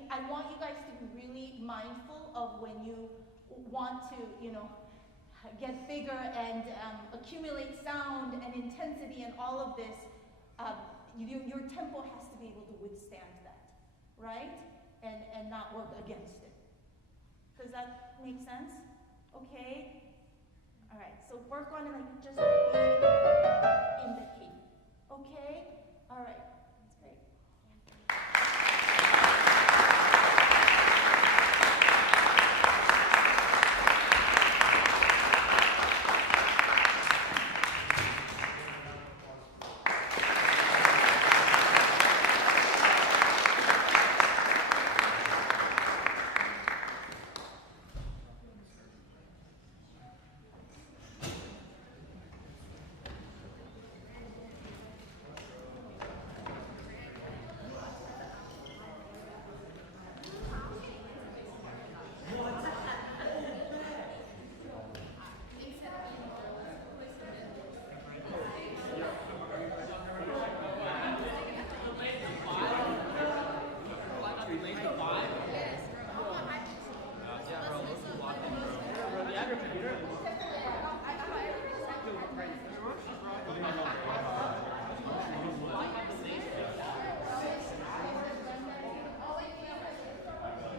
I want you guys to be really mindful of when you want to, get bigger and accumulate sound and intensity and all of this. Your tempo has to be able to withstand that, right? And not work against it. Does that make sense? Okay? All right, so work on it like just being in the key. Okay?